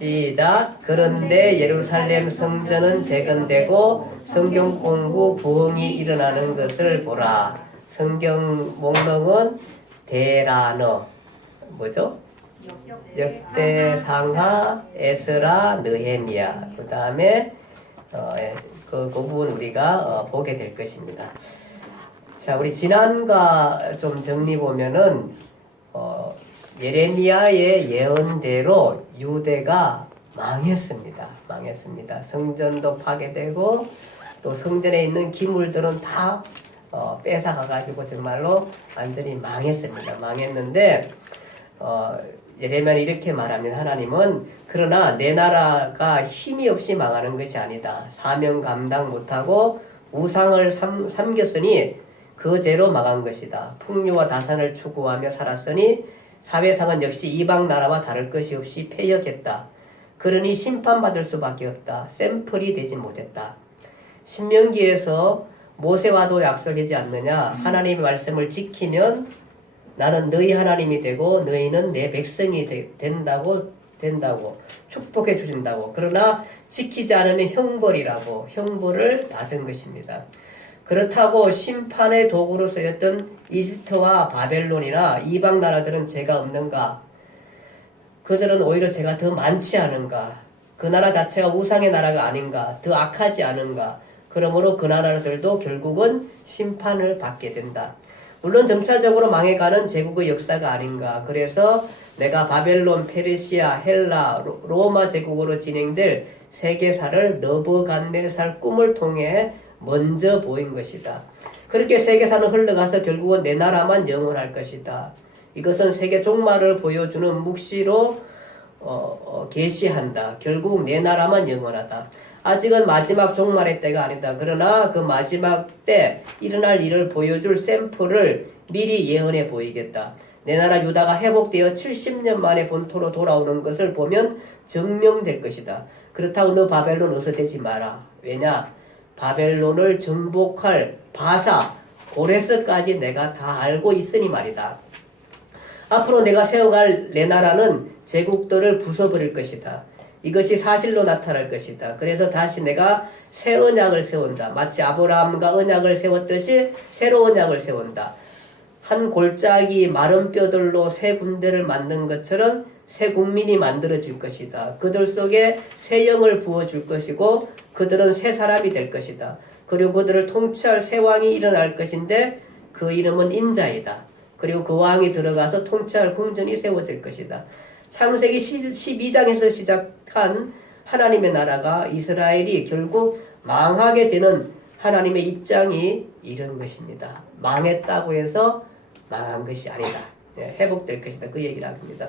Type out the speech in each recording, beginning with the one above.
시작. 그런데 예루살렘 성전은 재건되고 성경 공부 부흥이 일어나는 것을 보라. 성경 목록은 데라너 뭐죠? 역대상하, 에스라, 느헤미야. 그 다음에 그 부분 우리가 보게 될 것입니다. 자, 우리 지난과 좀 정리 보면은 예레미야의 예언대로 유대가 망했습니다. 성전도 파괴되고 또 성전에 있는 기물들은 다 뺏어가가지고 정말로 완전히 망했는데 예레미야는 이렇게 말합니다. 하나님은 그러나 내 나라가 힘이 없이 망하는 것이 아니다. 사명 감당 못하고 우상을 삼겼으니 그 죄로 망한 것이다. 풍요와 다산을 추구하며 살았으니 사회상은 역시 이방 나라와 다를 것이 없이 패역했다. 그러니 심판받을 수밖에 없다. 샘플이 되지 못했다. 신명기에서 모세와도 약속하지 않느냐. 하나님의 말씀을 지키면 나는 너희 하나님이 되고 너희는 내 백성이 된다고 축복해 주신다고. 그러나 지키지 않으면 형벌을 받은 것입니다. 그렇다고 심판의 도구로 쓰였던 이집트와 바벨론이나 이방 나라들은 죄가 없는가? 그들은 오히려 죄가 더 많지 않은가? 그 나라 자체가 우상의 나라가 아닌가? 더 악하지 않은가? 그러므로 그 나라들도 결국은 심판을 받게 된다. 물론 점차적으로 망해가는 제국의 역사가 아닌가. 그래서 내가 바벨론, 페르시아, 헬라, 로마 제국으로 진행될 세계사를 너부갓네살 꿈을 통해 먼저 보인 것이다. 그렇게 세계사는 흘러가서 결국은 내 나라만 영원할 것이다. 이것은 세계 종말을 보여주는 묵시로 계시한다. 결국 내 나라만 영원하다. 아직은 마지막 종말의 때가 아니다. 그러나 그 마지막 때 일어날 일을 보여줄 샘플을 미리 예언해 보이겠다. 내 나라 유다가 회복되어 70년 만에 본토로 돌아오는 것을 보면 증명될 것이다. 그렇다고 너 바벨론 어서 되지 마라. 왜냐? 바벨론을 정복할 바사, 고레스까지 내가 다 알고 있으니 말이다. 앞으로 내가 세워갈 내 나라는 제국들을 부숴버릴 것이다. 이것이 사실로 나타날 것이다. 그래서 다시 내가 새 언약을 세운다. 마치 아브라함과 언약을 세웠듯이 새로운 언약을 세운다. 한 골짜기 마른 뼈들로 새 군대를 만든 것처럼 새 국민이 만들어질 것이다. 그들 속에 새 영을 부어줄 것이고 그들은 새 사람이 될 것이다. 그리고 그들을 통치할 새 왕이 일어날 것인데 그 이름은 인자이다. 그리고 그 왕이 들어가서 통치할 궁전이 세워질 것이다. 창세기 12장에서 시작한 하나님의 나라가 이스라엘이 결국 망하게 되는 하나님의 입장이 이런 것입니다. 망했다고 해서 망한 것이 아니다. 회복될 것이다. 그 얘기를 합니다.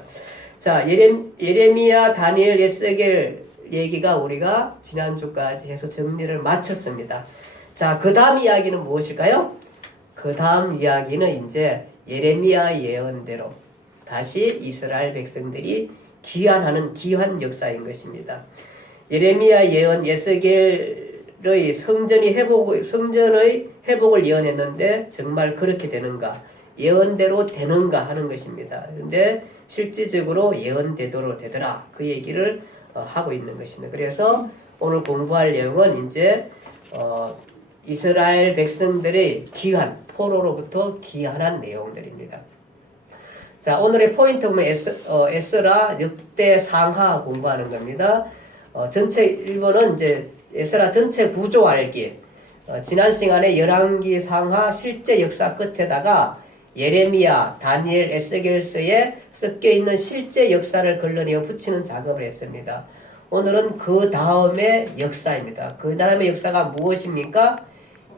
자, 예레미야, 다니엘, 에스겔 얘기가 우리가 지난주까지 해서 정리를 마쳤습니다. 자, 그 다음 이야기는 무엇일까요? 그 다음 이야기는 이제 예레미야 예언대로 다시 이스라엘 백성들이 귀환하는 귀환 역사인 것입니다. 예레미야 예언, 에스겔의 성전의 회복을 예언했는데 정말 그렇게 되는가? 예언대로 되는가 하는 것입니다. 그런데 실질적으로 예언대로 되더라. 그 얘기를 하고 있는 것입니다. 그래서 오늘 공부할 내용은 이제 이스라엘 백성들의 귀환, 포로로부터 귀환한 내용들입니다. 자, 오늘의 포인트 보면 에스라 역대 상하 공부하는 겁니다. 전체 1번은 이제 에스라 전체 구조 알기. 지난 시간에 열왕기 상하 실제 역사 끝에다가 예레미야, 다니엘, 에스겔서에 섞여 있는 실제 역사를 걸러내어 붙이는 작업을 했습니다. 오늘은 그 다음의 역사입니다. 그 다음의 역사가 무엇입니까?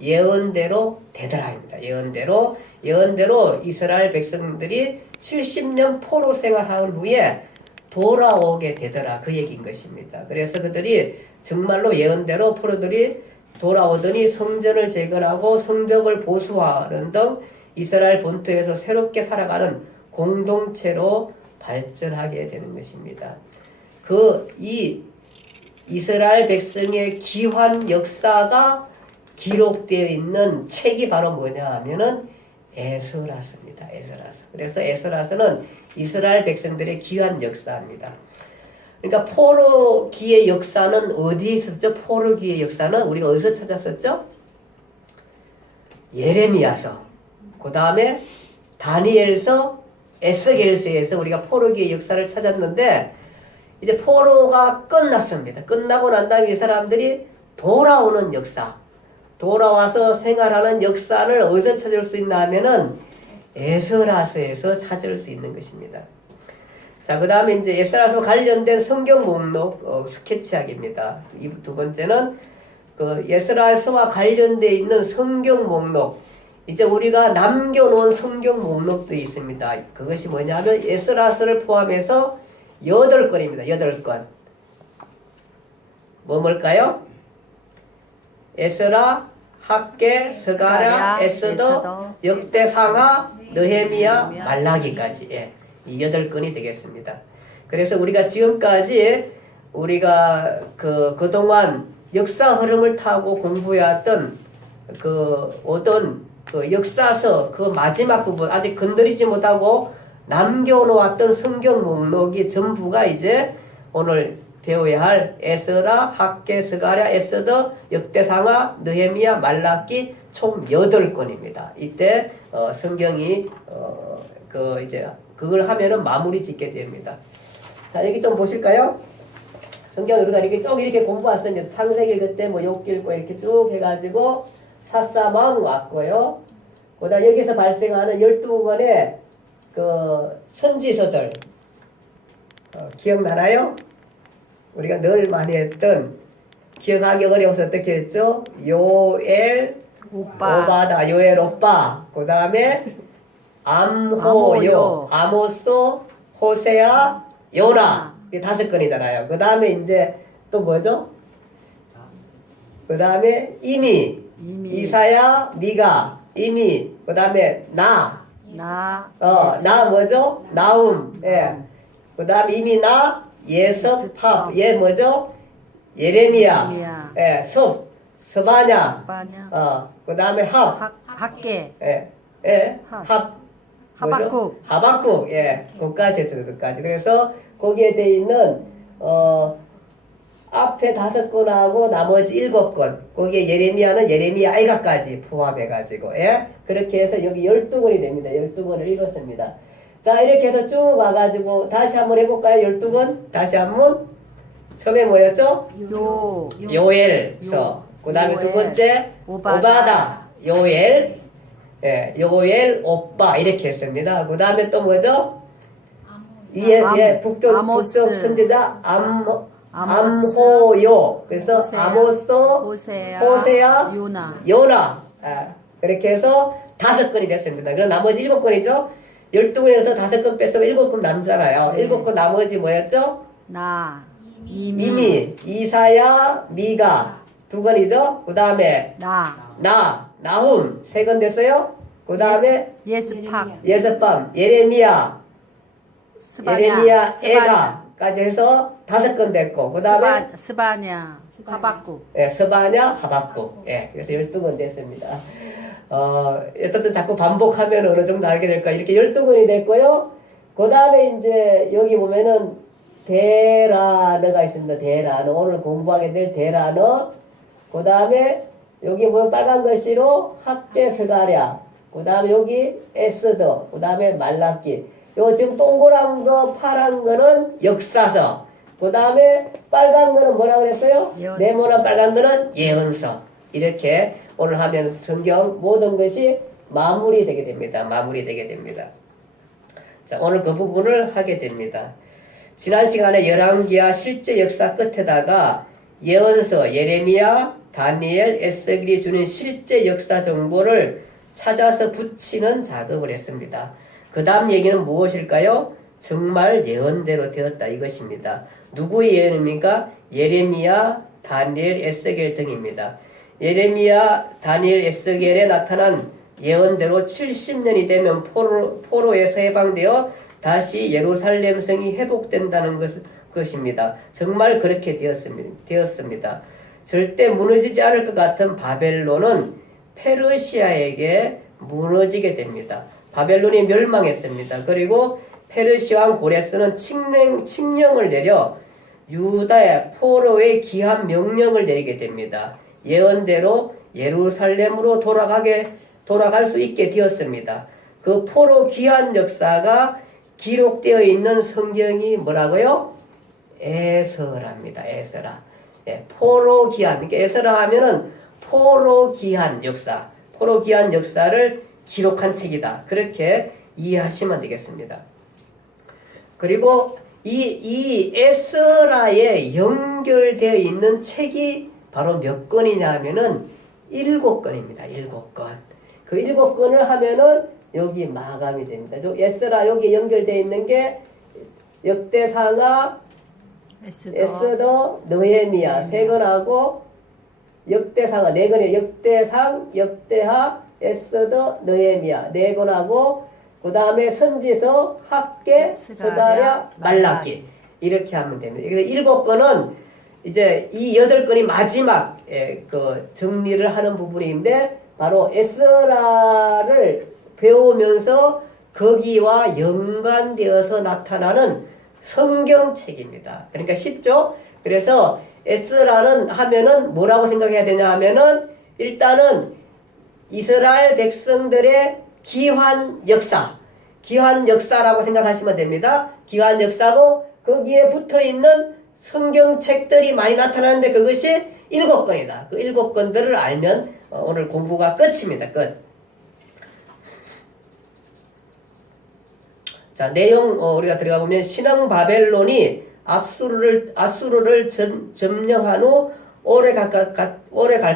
예언대로 되더라입니다. 예언대로 이스라엘 백성들이 70년 포로 생활한 후에 돌아오게 되더라. 그 얘기인 것입니다. 그래서 그들이 정말로 예언대로 포로들이 돌아오더니 성전을 재건하고 성벽을 보수하는 등 이스라엘 본토에서 새롭게 살아가는 공동체로 발전하게 되는 것입니다. 이 이스라엘 백성의 귀환 역사가 기록되어 있는 책이 바로 뭐냐 하면은 에스라서입니다. 에스라서. 그래서 에스라서는 이스라엘 백성들의 귀환 역사입니다. 그러니까 포로기의 역사는 어디에 있었죠? 포로기의 역사는 우리가 어디서 찾았었죠? 예레미야서, 그 다음에 다니엘서, 에스겔서에서 우리가 포로기의 역사를 찾았는데 이제 포로가 끝났습니다. 끝나고 난 다음에 이 사람들이 돌아오는 역사, 돌아와서 생활하는 역사를 어디서 찾을 수 있나 하면은 에스라서에서 찾을 수 있는 것입니다. 자, 그 다음에 이제 에스라서 관련된 성경 목록 스케치하기입니다. 이 두 번째는 그 에스라서와 관련되어 있는 성경 목록. 이제 우리가 남겨놓은 성경 목록들이 있습니다. 그것이 뭐냐면 에스라서를 포함해서 8건입니다. 8건. 뭘까요? 에스라, 학개, 스가랴, 에스더, 역대상하, 느헤미야, 말라기까지. 예. 이 8건이 되겠습니다. 그래서 우리가 지금까지 우리가 그동안 역사 흐름을 타고 공부해왔던 그 어떤 그 역사서 그 마지막 부분 아직 건드리지 못하고 남겨놓았던 성경 목록이 전부가 이제 오늘 배워야 할 에스라, 학개, 스가랴, 에스더, 역대상하, 느헤미야, 말라기 총 8건입니다. 이때 성경이 이제 그걸 하면은 마무리 짓게 됩니다. 자, 여기 좀 보실까요? 성경 우리가 이렇게 쭉 이렇게 공부했어요. 창세기 그때 뭐 욥기읽고 이렇게 쭉 해가지고 샷사망 왔고요. 그다음 여기서 발생하는 12권의 그 선지서들 기억나나요? 우리가 늘 많이 했던 기억하기 어려워서 어떻게 했죠? 요엘 오바다, 요엘 오빠. 그 다음에 암호요, 아모스, 호세아, 요나. 이게 5건이잖아요. 그 다음에 이제 또 뭐죠? 그 다음에 이미, 이사야, 미가, 이미, 그 다음에 나 뭐죠? 나움, 예. 그 다음에 이미 나, 예섭, 팝, 얘 뭐죠? 예레미야, 예, 스바냐, 그 다음에 학개, 하박국, 하박국, 예, 거기까지 했어요, 거기까지. 그래서 거기에 돼 있는 앞에 5건하고 나머지 7건, 거기에 예레미야는 예레미야 아이가까지 포함해가지고, 예, 그렇게 해서 여기 12건이 됩니다. 12건을 읽었습니다. 자, 이렇게 해서 쭉 와가지고 다시 한번 해볼까요? 12건 다시 한번. 처음에 뭐였죠? 요엘서. 그 다음에 두 번째 오바다, 요엘, 예, 요엘, 오빠 이렇게 했습니다. 그 다음에 또 뭐죠? 위에 북쪽 선지자 암호요. 그래서 아모스, 호세아, 요나. 이렇게 해서 5건이 됐습니다. 그럼 나머지 7건이죠? 12건에서 5건 뺐으면 7건 남잖아요. 7건 나머지 뭐였죠? 이미, 이사야, 미가 2건이죠? 그 다음에 나훔 3건 됐어요? 그 다음에 예스팜, 예레미야, 에가까지 해서 5건 됐고, 그 다음에 스바냐, 하박국. 예, 스바냐, 하박국. 예, 그래서 12건 됐습니다. 어쨌든 자꾸 반복하면 어느 정도 알게 될까. 이렇게 12건이 됐고요. 그 다음에 이제 여기 보면은 데라너가 있습니다. 데라너. 오늘 공부하게 될 데라너. 그 다음에 여기 보면 빨간 글씨로 학개 스가랴. 그 다음에 여기 에스더. 그 다음에 말라기. 요 지금 동그란 거, 파란 거는 역사서. 그 다음에 빨간 거는 뭐라 그랬어요? 네모난 빨간 거는 예언서. 이렇게 오늘 하면 성경 모든 것이 마무리되게 됩니다. 마무리되게 됩니다. 자, 오늘 그 부분을 하게 됩니다. 지난 시간에 열왕기하 실제 역사 끝에다가 예언서, 예레미야, 다니엘, 에스겔이 주는 실제 역사 정보를 찾아서 붙이는 작업을 했습니다. 그 다음 얘기는 무엇일까요? 정말 예언대로 되었다 이것입니다. 누구의 예언입니까? 예레미야, 다니엘, 에스겔 등입니다. 예레미야, 다니엘, 에스겔에 나타난 예언대로 70년이 되면 포로에서 해방되어 다시 예루살렘 성이 회복된다는 것입니다. 정말 그렇게 되었습니다. 절대 무너지지 않을 것 같은 바벨론은 페르시아에게 무너지게 됩니다. 바벨론이 멸망했습니다. 그리고 페르시아 왕 고레스는 칙령을 내려 유다의 포로의 귀환 명령을 내리게 됩니다. 예언대로 예루살렘으로 돌아갈 수 있게 되었습니다. 그 포로 귀환 역사가 기록되어 있는 성경이 뭐라고요? 에스라입니다. 에스라. 예, 포로 귀환. 그러니까 에스라 하면은 포로 귀환 역사, 포로 귀환 역사를 기록한 책이다. 그렇게 이해하시면 되겠습니다. 그리고 이 에스라에 연결되어 있는 책이 바로 몇 권이냐 하면은 7권입니다. 7권. 그 7권을 하면은 여기 마감이 됩니다. 저 에스라 여기 연결되어 있는 게 역대상하, 에스더, 느헤미야 3권하고 역대상하 4권이에요. 역대상, 역대하, 에스더, 느헤미야 4권하고 그 다음에 선지서, 학개, 스가랴, 말라기 이렇게 하면 됩니다. 그래서 7권은 이제 이 8권이 마지막 그 정리를 하는 부분인데 바로 에스라를 배우면서 거기와 연관되어서 나타나는 성경책입니다. 그러니까 쉽죠? 그래서 에스라는 하면은 뭐라고 생각해야 되냐 하면은 일단은 이스라엘 백성들의 기환 역사라고 생각하시면 됩니다. 기환 역사고 거기에 붙어 있는 성경책들이 많이 나타나는데 그것이 7권이다. 그 7권들을 알면 오늘 공부가 끝입니다. 끝. 자, 내용 우리가 들어가 보면 신흥 바벨론이 아수르를 점령한 후 오래 갈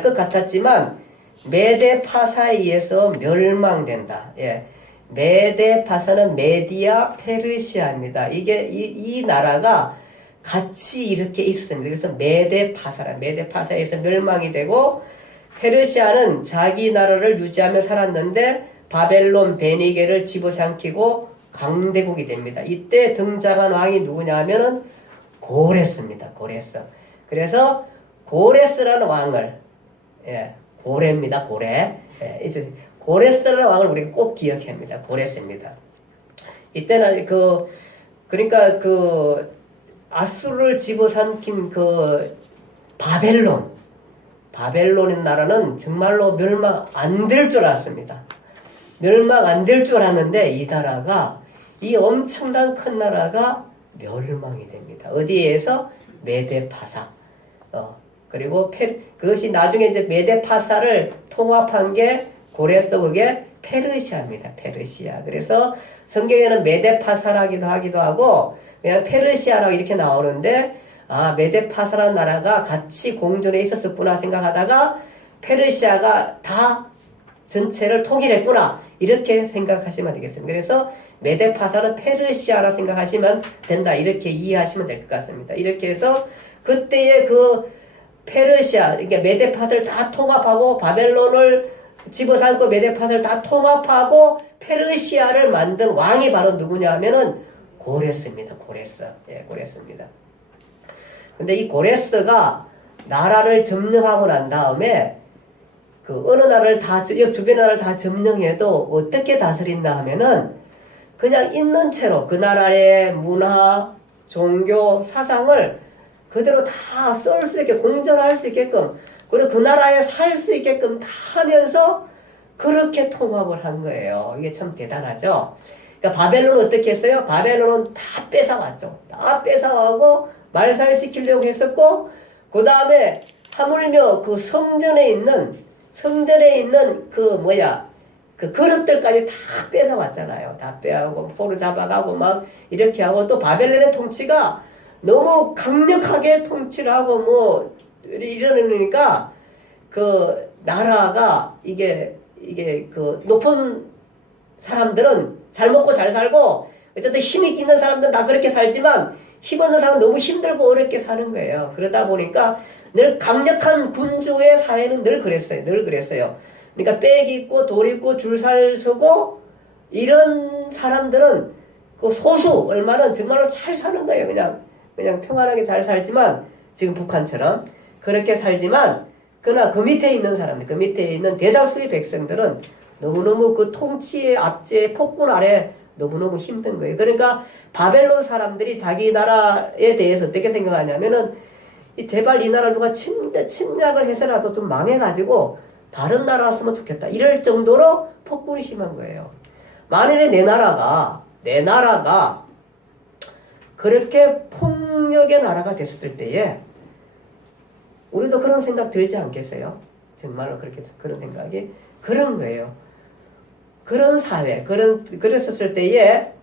것 같았지만 메데 파사에 의해서 멸망된다. 예. 메데 파사는 메디아 페르시아입니다. 이게 이 나라가 같이 이렇게 있습니다. 그래서 메데 파사에서 멸망이 되고 페르시아는 자기 나라를 유지하며 살았는데 바벨론 베니게를 집어삼키고 강대국이 됩니다. 이때 등장한 왕이 누구냐 하면은 고레스입니다. 고레스. 그래서 고레스라는 왕을 고레입니다. 고레. 이제 고레스라는 왕을 우리가 꼭 기억해야 합니다. 고레스입니다. 이때는 그러니까 아수르를 집어삼킨 바벨론의 나라는 정말로 멸망 안 될 줄 알았습니다. 멸망 안 될 줄 알았는데 이 엄청난 큰 나라가 멸망이 됩니다. 어디에서? 메데파사. 그리고 그것이 나중에 이제 메데파사를 통합한 게 고레스 그게 페르시아입니다. 페르시아. 그래서 성경에는 메데파사라기도 하기도 하고 그냥 페르시아라고 이렇게 나오는데 메데파사라는 나라가 같이 공존해 있었구나 생각하다가 페르시아가 다 전체를 통일했구나 이렇게 생각하시면 되겠습니다. 그래서 메데파사는 페르시아라 생각하시면 된다 이렇게 이해하시면 될 것 같습니다. 이렇게 해서 그때의 그 페르시아 그러니까 메데파사를 다 통합하고 바벨론을 집어삼고 메데파사를 다 통합하고 페르시아를 만든 왕이 바로 누구냐 하면은 고레스입니다. 고레스. 예, 고레스입니다. 근데 이 고레스가 나라를 점령하고 난 다음에 어느 나라를 주변 나라를 다 점령해도 어떻게 다스린다 하면은 그냥 있는 채로 그 나라의 문화, 종교, 사상을 그대로 다 쓸 수 있게 공존할 수 있게끔 그리고 그 나라에 살 수 있게끔 다 하면서 그렇게 통합을 한 거예요. 이게 참 대단하죠. 그러니까 바벨론은 어떻게 했어요? 바벨론은 다 뺏어왔죠. 다 뺏어가고 말살시키려고 했었고 그 다음에 하물며 그 성전에 있는 그 그릇들까지 다 뺏어왔잖아요. 다 빼하고 포로 잡아가고 막 이렇게 하고 또 바벨론의 통치가 너무 강력하게 통치를 하고 이러니까 그 나라가 이게 그 높은 사람들은 잘 먹고 잘 살고 어쨌든 힘이 있는 사람들은 다 그렇게 살지만 힘 없는 사람은 너무 힘들고 어렵게 사는 거예요. 그러다 보니까 늘 강력한 군주의 사회는 늘 그랬어요. 그러니까 빽 있고 돌 있고 줄살 서고 이런 사람들은 그 소수 얼마는 정말로 잘 사는 거예요. 그냥 평안하게 잘 살지만 지금 북한처럼 그렇게 살지만 그러나 그 밑에 있는 사람들, 그 밑에 있는 대다수의 백성들은 너무너무 그 통치의 압제의 폭군 아래 너무너무 힘든 거예요. 그러니까 바벨론 사람들이 자기 나라에 대해서 어떻게 생각하냐면은 제발 이 나라 누가 침략을 해서라도 좀 망해가지고 다른 나라 왔으면 좋겠다. 이럴 정도로 폭군이 심한 거예요. 만일에 내 나라가 그렇게 폭력의 나라가 됐을 때에 우리도 그런 생각 들지 않겠어요? 정말로 그런 생각이 그런 거예요. 그런 사회, 그랬었을 때에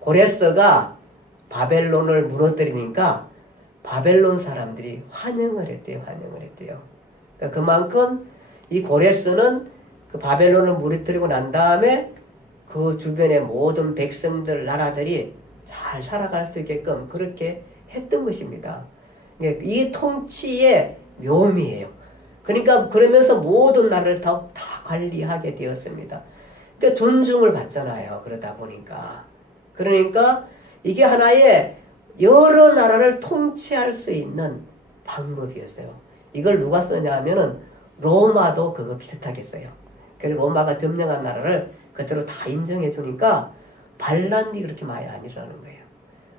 고레스가 바벨론을 무너뜨리니까 바벨론 사람들이 환영을 했대요. 그러니까 그만큼 이 고레스는 그 바벨론을 무너뜨리고 난 다음에 그 주변의 모든 백성들, 나라들이 잘 살아갈 수 있게끔 그렇게 했던 것입니다. 이 통치의 묘미예요. 그러니까 그러면서 모든 나라를 다 관리하게 되었습니다. 그러니까 존중을 받잖아요. 그러다 보니까. 그러니까 이게 하나의 여러 나라를 통치할 수 있는 방법이었어요. 이걸 누가 쓰냐 하면은 로마도 그거 비슷하게 써요. 그리고 로마가 점령한 나라를 그대로 다 인정해 주니까 반란이 그렇게 많이 안 일어나는 거예요.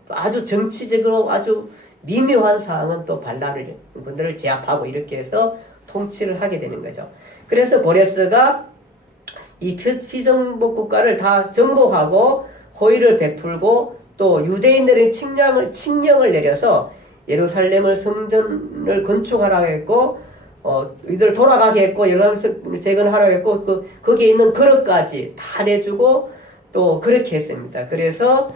또 아주 정치적으로 아주 미묘한 사항은 또 반란을 분들을 제압하고 이렇게 해서 통치를 하게 되는 거죠. 그래서 고레스가 이 피정복 국가를 다 정복하고 호의를 베풀고 또 유대인들의 칙령을 내려서 예루살렘을 성전을 건축하라고 했고 이들 돌아가게 했고 예루살렘 재건하라고 했고 거기에 있는 그릇까지 다 내주고 또 그렇게 했습니다. 그래서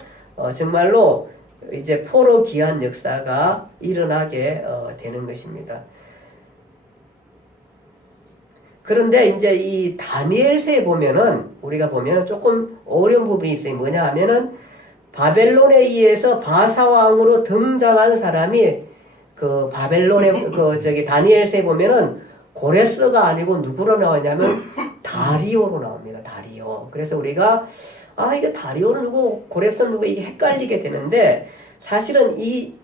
정말로 이제 포로 귀한 역사가 일어나게 되는 것입니다. 그런데 이제 이 다니엘서에 보면은 우리가 보면은 조금 어려운 부분이 있어요. 뭐냐 하면은 바벨론에 의해서 바사왕으로 등장한 사람이 그 바벨론의 다니엘서에 보면은 고레스가 아니고 누구로 나왔냐면 다리오로 나옵니다. 다리오. 그래서 우리가 이게 다리오는 누구, 고레스는 누구 이게 헷갈리게 되는데 사실은 이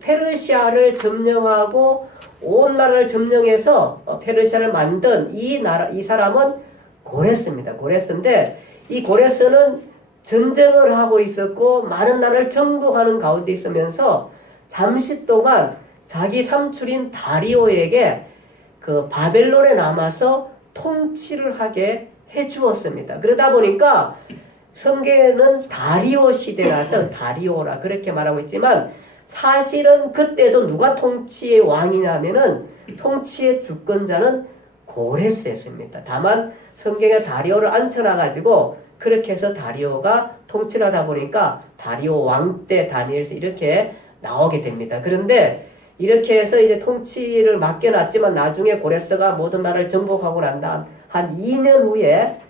페르시아를 점령하고 온 나라를 점령해서 페르시아를 만든 이 사람은 고레스입니다. 고레스인데 이 고레스는 전쟁을 하고 있었고 많은 나라를 정복하는 가운데 있으면서 잠시 동안 자기 삼촌인 다리오에게 그 바벨론에 남아서 통치를 하게 해 주었습니다. 그러다 보니까 성경에는 다리오 시대라서 다리오라 그렇게 말하고 있지만 사실은 그때도 누가 통치의 왕이냐면은 통치의 주권자는 고레스였습니다. 다만 성경에 다리오를 앉혀놔가지고 그렇게 해서 다리오가 통치를 하다 보니까 다리오 왕 때 다니엘서 이렇게 나오게 됩니다. 그런데 이렇게 해서 이제 통치를 맡겨놨지만 나중에 고레스가 모든 나라를 정복하고 난 다음 한 2년 후에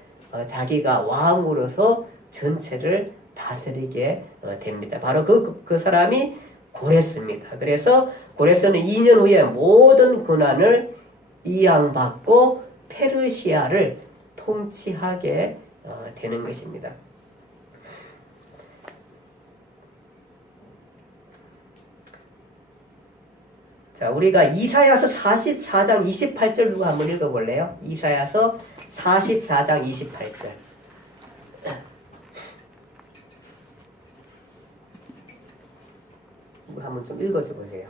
자기가 왕으로서 전체를 다스리게 됩니다. 바로 그 사람이 고레스입니다. 그래서 고레스는 2년 후에 모든 권한을 이양받고 페르시아를 통치하게 되는 것입니다. 자, 우리가 이사야서 44장 28절 누가 한번 읽어볼래요? 이사야서 44장 28절. 이거 한번 좀 읽어줘 보세요.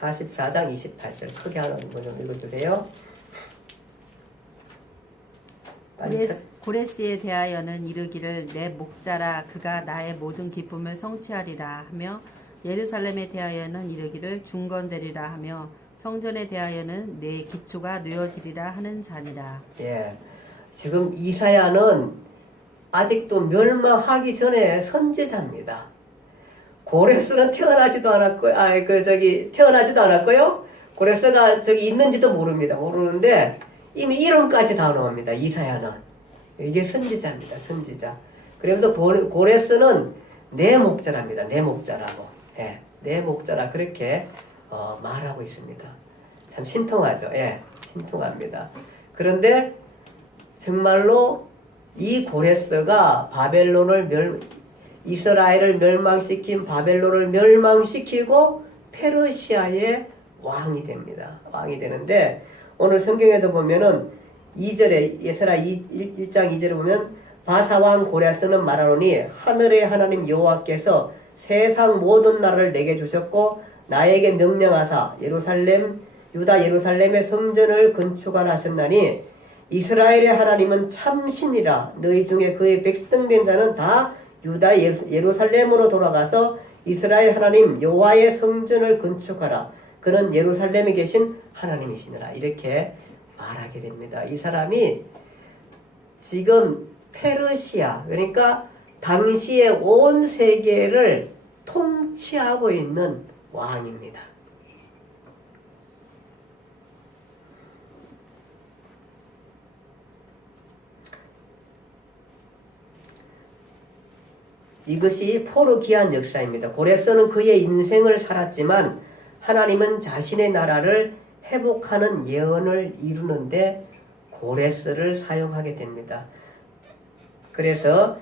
(44장 28절) 크게 하나 좀 읽어주세요. 고레스에 대하여는 이르기를 내 목자라 그가 나의 모든 기쁨을 성취하리라 하며 예루살렘에 대하여는 이르기를 중건되리라 하며 성전에 대하여는 내 기초가 놓여지리라 하는 자니라. 예, 지금 이사야는 아직도 멸망하기 전에 선지자입니다. 고레스는 태어나지도 않았고요. 태어나지도 않았고요. 고레스가 저기 있는지도 모르는데 이미 이름까지 다 나옵니다. 이사야는. 이게 선지자입니다. 선지자. 그래서 고레스는 내 목자랍니다. 내 목자라고. 예, 내 목자라 그렇게 말하고 있습니다. 참 신통하죠. 예, 신통합니다. 그런데 정말로 이 고레스가 바벨론을 이스라엘을 멸망시킨 바벨론을 멸망시키고 페르시아의 왕이 됩니다. 왕이 되는데 오늘 성경에도 보면은 2절에 예스라 1장 2절에 보면 바사왕 고레스는 말하노니 하늘의 하나님 여호와께서 세상 모든 나라를 내게 주셨고 나에게 명령하사 유다 예루살렘의 성전을 건축하라 하셨나니 이스라엘의 하나님은 참신이라 너희 중에 그의 백성된 자는 다 유다 예루살렘으로 돌아가서 이스라엘 하나님 여호와의 성전을 건축하라. 그는 예루살렘에 계신 하나님이시니라. 이렇게 말하게 됩니다. 이 사람이 지금 페르시아, 그러니까 당시의 온 세계를 통치하고 있는 왕입니다. 이것이 포르기한 역사입니다. 고레스는 그의 인생을 살았지만 하나님은 자신의 나라를 회복하는 예언을 이루는데 고레스를 사용하게 됩니다. 그래서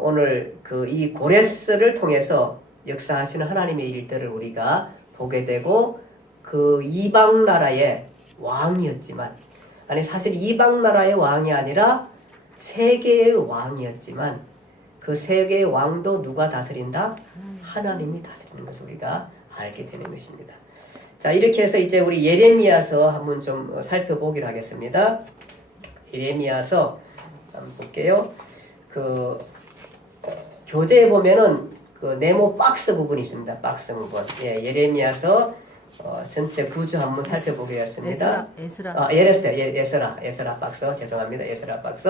오늘 이 고레스를 통해서 역사하시는 하나님의 일들을 우리가 보게 되고 그 이방 나라의 왕이었지만 사실 이방 나라의 왕이 아니라 세계의 왕이었지만 그 세계의 왕도 누가 다스린다? 하나님이 다스리는 것을 우리가 알게 되는 것입니다. 자, 이렇게 해서 이제 우리 예레미야서 한번 좀 살펴보기로 하겠습니다. 예레미야서 한번 볼게요. 그 교재에 보면은 그 네모 박스 부분이 있습니다. 박스 부분. 예, 예레미야서 전체 구조 한번 살펴보겠습니다. 에스라 박스. 죄송합니다. 에스라 박스.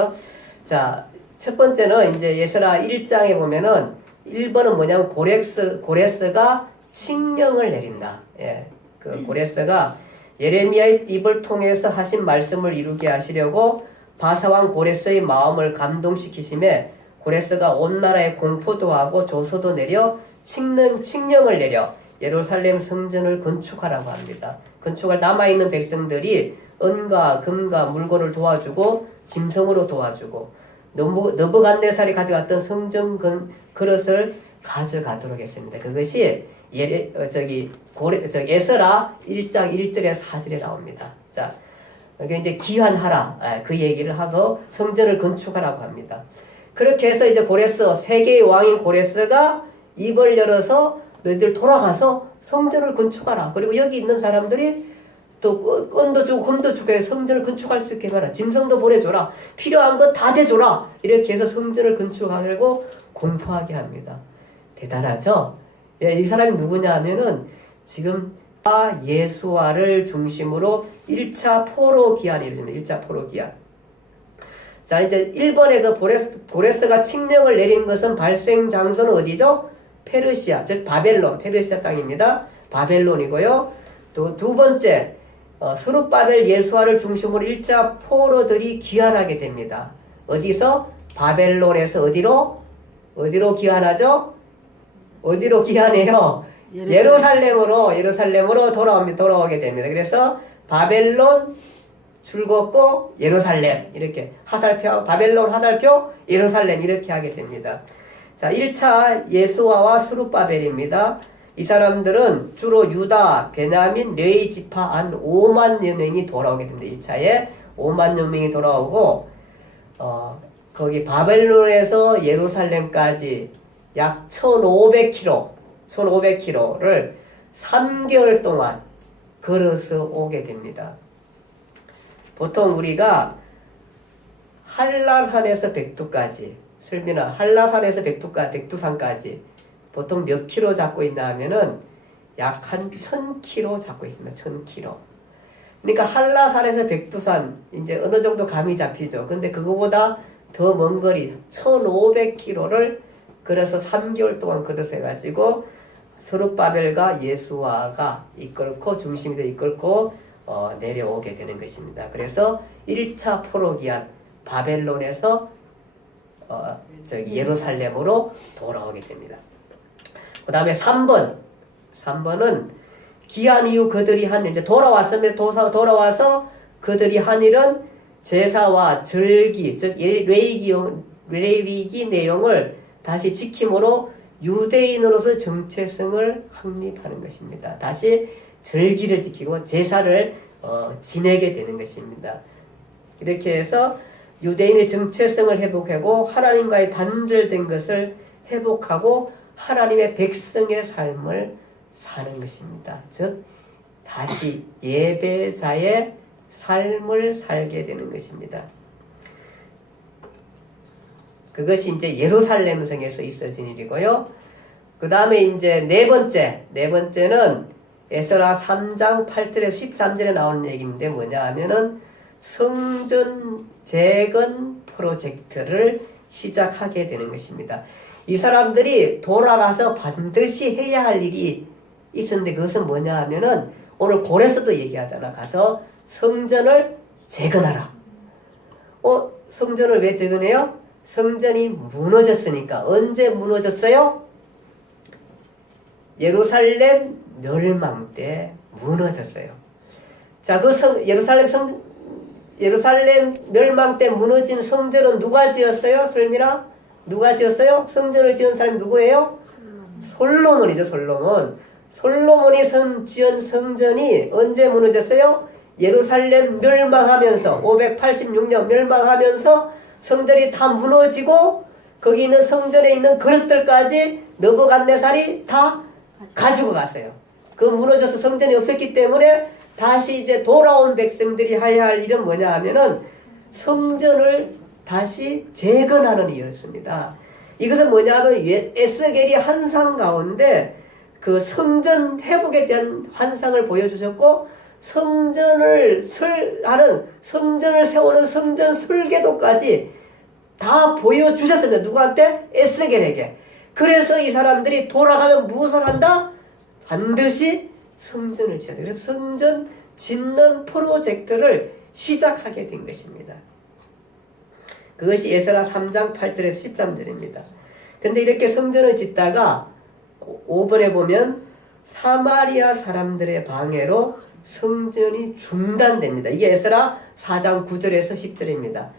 자, 첫 번째는 이제 예스라 1장에 보면은 1번은 뭐냐면 고레스가 칙령을 내린다. 예, 그 고레스가 예레미야의 입을 통해서 하신 말씀을 이루게 하시려고 바사왕 고레스의 마음을 감동시키심에 고레스가 온 나라에 공포도 하고 조서도 내려 칙령을 내려 예루살렘 성전을 건축하라고 합니다. 건축할 남아있는 백성들이 은과 금과 물건을 도와주고 짐승으로 도와주고 느부갓네살이 가져갔던 성전 그릇을 가져가도록 했습니다. 그것이 에스라 1장 1절에 4절에 나옵니다. 자, 여기 이제 기환하라 그 얘기를 하고 성전을 건축하라고 합니다. 그렇게 해서 이제 세계의 왕인 고레스가 입을 열어서 너희들 돌아가서 성전을 건축하라. 그리고 여기 있는 사람들이 또 끈도 주고 금도 주고 해서 성전을 건축할 수 있게 해라. 짐승도 보내줘라. 필요한 거 다 대줘라. 이렇게 해서 성전을 건축하려고 공포하게 합니다. 대단하죠? 예, 이 사람이 누구냐 하면은 지금 예수아를 중심으로 1차 포로 기한이 이루어집니다. 1차 포로 기한. 자, 이제 1번에 그 고레스가 칙령을 내린 것은 발생 장소는 어디죠? 페르시아, 즉 바벨론, 페르시아 땅입니다. 바벨론이고요. 또 두 번째, 스룹바벨 예수아를 중심으로 1차 포로들이 귀환하게 됩니다. 어디서? 바벨론에서 어디로 귀환하죠? 어디로 귀환해요? 예루살렘으로 돌아오게 됩니다. 그래서 바벨론 즐겁고 예루살렘 이렇게 바벨론 화살표 예루살렘 이렇게 하게 됩니다. 자, 1차 예수아와 스룹바벨입니다. 이 사람들은 주로 유다, 베냐민, 레위 지파 안 5만여 명이 돌아오게 됩니다. 1차에 5만여 명이 돌아오고 거기 바벨론에서 예루살렘까지 약 1500km를 3개월 동안 걸어서 오게 됩니다. 보통 우리가 한라산에서 백두까지, 설미나 한라산에서 백두산까지 보통 몇 킬로 잡고 있나 하면은 약 한 1000km 잡고 있습니다. 1000km. 그러니까 한라산에서 백두산 이제 어느 정도 감이 잡히죠. 근데 그거보다 더 먼 거리 1500km를 걸어서 3개월 동안 걸어서 해가지고 스룹바벨과 예수아가 중심이 돼 이끌고 내려오게 되는 것입니다. 그래서 1차 포로기한 바벨론에서 예루살렘으로 돌아오게 됩니다. 그 다음에 3번은 기한 이후 그들이 한 이제 돌아와서 그들이 한 일은 제사와 절기 즉 레위기 내용을 다시 지킴으로 유대인으로서 정체성을 확립하는 것입니다. 다시 절기를 지키고 제사를 지내게 되는 것입니다. 이렇게 해서 유대인의 정체성을 회복하고 하나님과의 단절된 것을 회복하고 하나님의 백성의 삶을 사는 것입니다. 즉 다시 예배자의 삶을 살게 되는 것입니다. 그것이 이제 예루살렘 성에서 있어진 일이고요. 그 다음에 이제 네 번째는 에스라 3장 8절에서 13절에 나오는 얘기인데 뭐냐 하면은 성전 재건 프로젝트를 시작하게 되는 것입니다. 이 사람들이 돌아가서 반드시 해야 할 일이 있었는데 그것은 뭐냐 하면은 오늘 고레서도 얘기하잖아. 가서 성전을 재건하라. 성전을 왜 재건해요? 성전이 무너졌으니까. 언제 무너졌어요? 예루살렘 멸망 때 무너졌어요. 자, 예루살렘 멸망 때 무너진 성전은 누가 지었어요? 설미라? 누가 지었어요? 성전을 지은 사람이 누구예요? 솔로몬이죠, 솔로몬. 솔로몬이 지은 성전이 언제 무너졌어요? 예루살렘 멸망하면서 586년 멸망하면서 성전이 다 무너지고 거기 있는 성전에 있는 그릇들까지 느부갓네살이 다 가지고 갔어요. 그 무너져서 성전이 없었기 때문에 다시 이제 돌아온 백성들이 해야 할 일은 뭐냐 하면은 성전을 다시 재건하는 일이었습니다. 이것은 뭐냐 하면 에스겔이 환상 가운데 그 성전 회복에 대한 환상을 보여주셨고 성전을 세우는 성전 설계도까지 다 보여주셨습니다. 누구한테? 에스겔에게. 그래서 이 사람들이 돌아가면 무엇을 한다? 반드시 성전을 지어야 돼. 그래서 성전 짓는 프로젝트를 시작하게 된 것입니다. 그것이 에스라 3장 8절에서 13절입니다. 근데 이렇게 성전을 짓다가 5번에 보면 사마리아 사람들의 방해로 성전이 중단됩니다. 이게 에스라 4장 9절에서 10절입니다.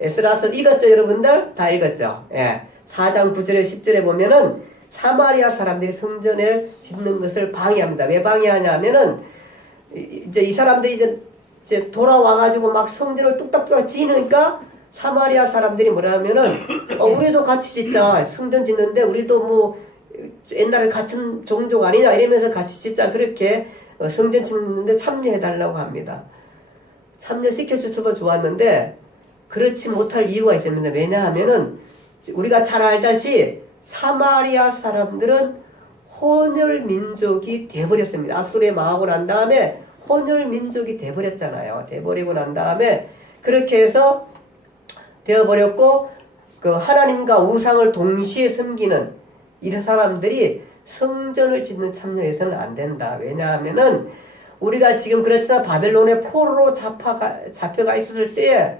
에스라서 읽었죠, 여러분들? 다 읽었죠? 예. 4장 9절에 10절에 보면은 사마리아 사람들이 성전을 짓는 것을 방해합니다. 왜 방해하냐 하면은 이제 이 사람들이 이제 돌아와가지고 막 성전을 뚝딱뚝딱 지으니까 사마리아 사람들이 뭐라 하면은 우리도 같이 짓자. 성전 짓는데 우리도 뭐 옛날에 같은 종족 아니냐 이러면서 같이 짓자. 그렇게 성전 짓는데 참여해달라고 합니다. 참여시켜줬으면 좋았는데 그렇지 못할 이유가 있습니다. 왜냐하면은 우리가 잘 알다시 사마리아 사람들은 혼혈 민족이 돼버렸습니다. 아수르에 망하고 난 다음에 혼혈 민족이 돼버렸잖아요. 돼버리고 난 다음에 그렇게 해서 되어버렸고 그 하나님과 우상을 동시에 섬기는 이 사람들이 성전을 짓는 참여해서는 안 된다. 왜냐하면은 우리가 지금 그렇지만 바벨론의 포로로 잡혀가 있었을 때에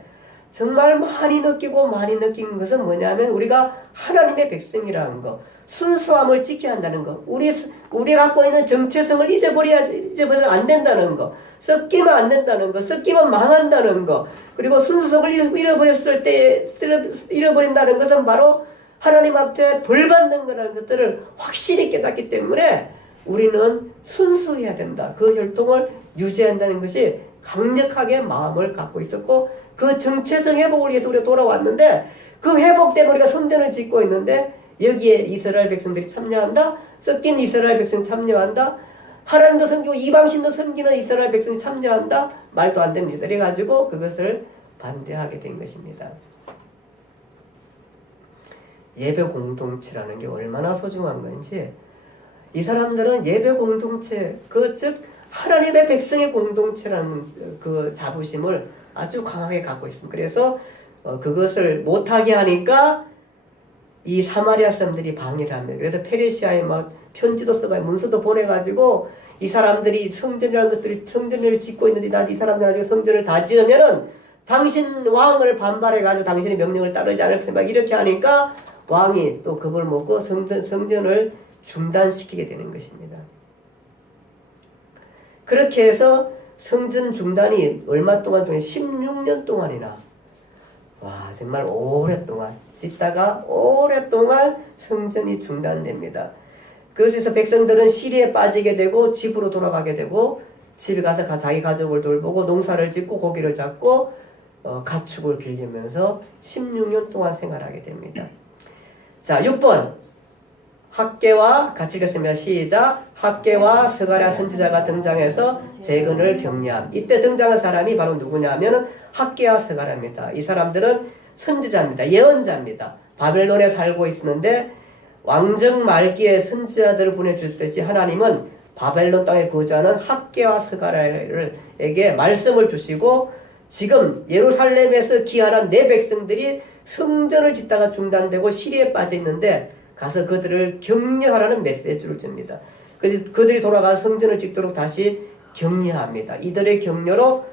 정말 많이 느낀 것은 뭐냐면 우리가 하나님의 백성이라는 거, 순수함을 지켜야 한다는 거, 우리 갖고 있는 정체성을 잊어버리면 안 된다는 거, 섞이면 안 된다는 거, 섞이면 망한다는 거, 그리고 순수성을 잃어버린다는 것은 바로 하나님 앞에 벌 받는 거라는 것들을 확실히 깨닫기 때문에 우리는 순수해야 된다. 그 혈통을 유지한다는 것이 강력하게 마음을 갖고 있었고 그 정체성 회복을 위해서 우리가 돌아왔는데 그 회복 때문에 우리가 성전을 짓고 있는데 여기에 이스라엘 백성들이 참여한다. 섞인 이스라엘 백성이 참여한다. 하나님도 섬기고 이방신도 섬기는 이스라엘 백성이 참여한다. 말도 안 됩니다. 그래가지고 그것을 반대하게 된 것입니다. 예배 공동체라는 게 얼마나 소중한 건지 이 사람들은 예배 공동체 즉 하나님의 백성의 공동체라는 그 자부심을 아주 강하게 갖고 있습니다. 그래서 그것을 못하게 하니까 이 사마리아 사람들이 방해를 합니다. 그래서 페르시아에 막 편지도 써가지고 문서도 보내가지고 이 사람들이 성전을 짓고 있는데 나 이 사람들 나중에 성전을 다 지으면은 당신 왕을 반발해가지고 당신의 명령을 따르지 않을 것을 막 이렇게 하니까 왕이 또 겁을 먹고 성전을 중단시키게 되는 것입니다. 그렇게 해서 성전 중단이 얼마 동안 중에 16년 동안이나 와, 정말 오랫동안 짓다가 오랫동안 성전이 중단됩니다. 그래서 백성들은 시리에 빠지게 되고 집으로 돌아가게 되고 집에 가서 자기 가족을 돌보고 농사를 짓고 고기를 잡고 가축을 길르면서 16년 동안 생활하게 됩니다. 자, 6번 학개와 같이 읽겠습니다. 시작. 학개와 스가랴 선지자가 등장해서 재건을 격려함. 이때 등장한 사람이 바로 누구냐면 학개와 스가랴입니다. 이 사람들은 선지자입니다. 예언자입니다. 바벨론에 살고 있었는데 왕정 말기에 선지자들을 보내주듯이 하나님은 바벨론 땅에 거주하는 학개와 스가랴에게 말씀을 주시고 지금 예루살렘에서 기한한 내 백성들이 성전을 짓다가 중단되고 시리에 빠져 있는데 가서 그들을 격려하라는 메시지를 줍니다. 그들이 돌아가서 성전을 짓도록 다시 격려합니다. 이들의 격려로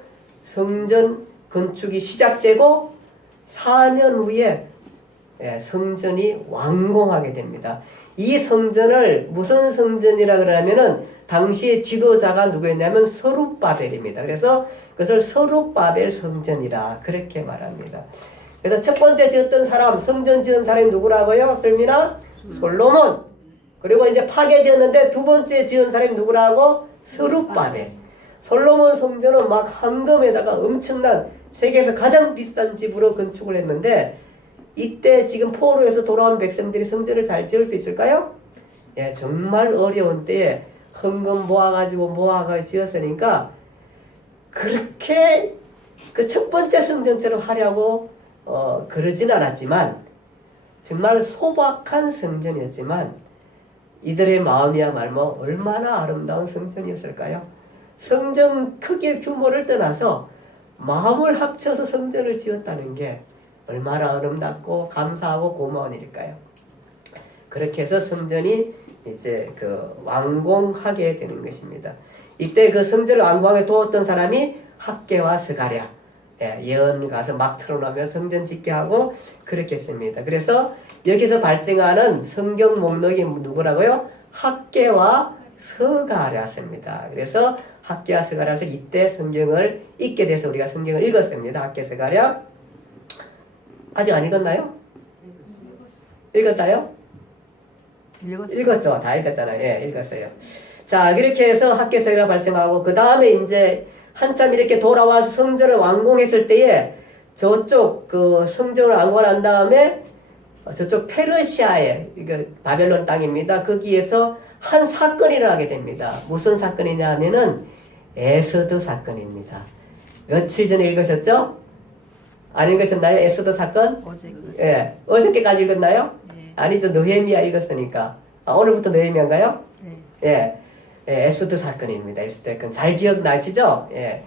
성전 건축이 시작되고 4년 후에 성전이 완공하게 됩니다. 이 성전을 무슨 성전이라 그러냐면은 당시의 지도자가 누구였냐면 서룹바벨입니다. 그래서 그것을 서룹바벨 성전이라 그렇게 말합니다. 그래서 첫 번째 지었던 사람, 성전 지은 사람이 누구라고요? 설미나? 솔로몬. 그리고 이제 파괴되었는데 두 번째 지은 사람이 누구라고? 서룹바벨. 솔로몬 성전은 막 황금에다가 엄청난 세계에서 가장 비싼 집으로 건축을 했는데 이때 지금 포로에서 돌아온 백성들이 성전을 잘 지을 수 있을까요? 예, 정말 어려운 때에 헌금 모아가지고 지었으니까 그렇게 그 첫 번째 성전처럼 하려고 그러진 않았지만 정말 소박한 성전이었지만 이들의 마음이야말로 얼마나 아름다운 성전이었을까요? 성전 크기의 규모를 떠나서 마음을 합쳐서 성전을 지었다는 게 얼마나 아름답고 감사하고 고마운 일일까요? 그렇게 해서 성전이 이제 완공하게 되는 것입니다. 이때 그 성전을 완공하게 도왔던 사람이 학개와 스가랴, 예언 가서 막 틀어놓으면 성전 짓게 하고 그렇게 했습니다. 그래서 여기서 발생하는 성경 목록이 누구라고요? 학개와 스가랴입니다. 그래서 학개와 스가랴를 이때 성경을 읽게 돼서 우리가 성경을 읽었습니다. 학개, 스가랴. 아직 안 읽었나요? 읽었나요? 읽었죠. 다 읽었잖아요. 예, 읽었어요. 자, 그렇게 해서 학개, 스가랴가 발생하고 그 다음에 이제 한참 이렇게 돌아와서 성전을 완공했을 때에 저쪽 성전을 완공한 다음에 저쪽 페르시아에 바벨론 땅입니다. 거기에서 한 사건이 일어나게 됩니다. 무슨 사건이냐 하면은 에스더 사건입니다. 며칠 전에 읽으셨죠? 안 읽으셨나요? 에스더 사건? 어제 읽었어요. 예, 어저께까지 읽었나요? 네. 아니죠. 느헤미야 읽었으니까. 오늘부터 느헤미야인가요? 네. 예. 에스더 사건입니다. 에스더 사건 잘 기억나시죠? 예,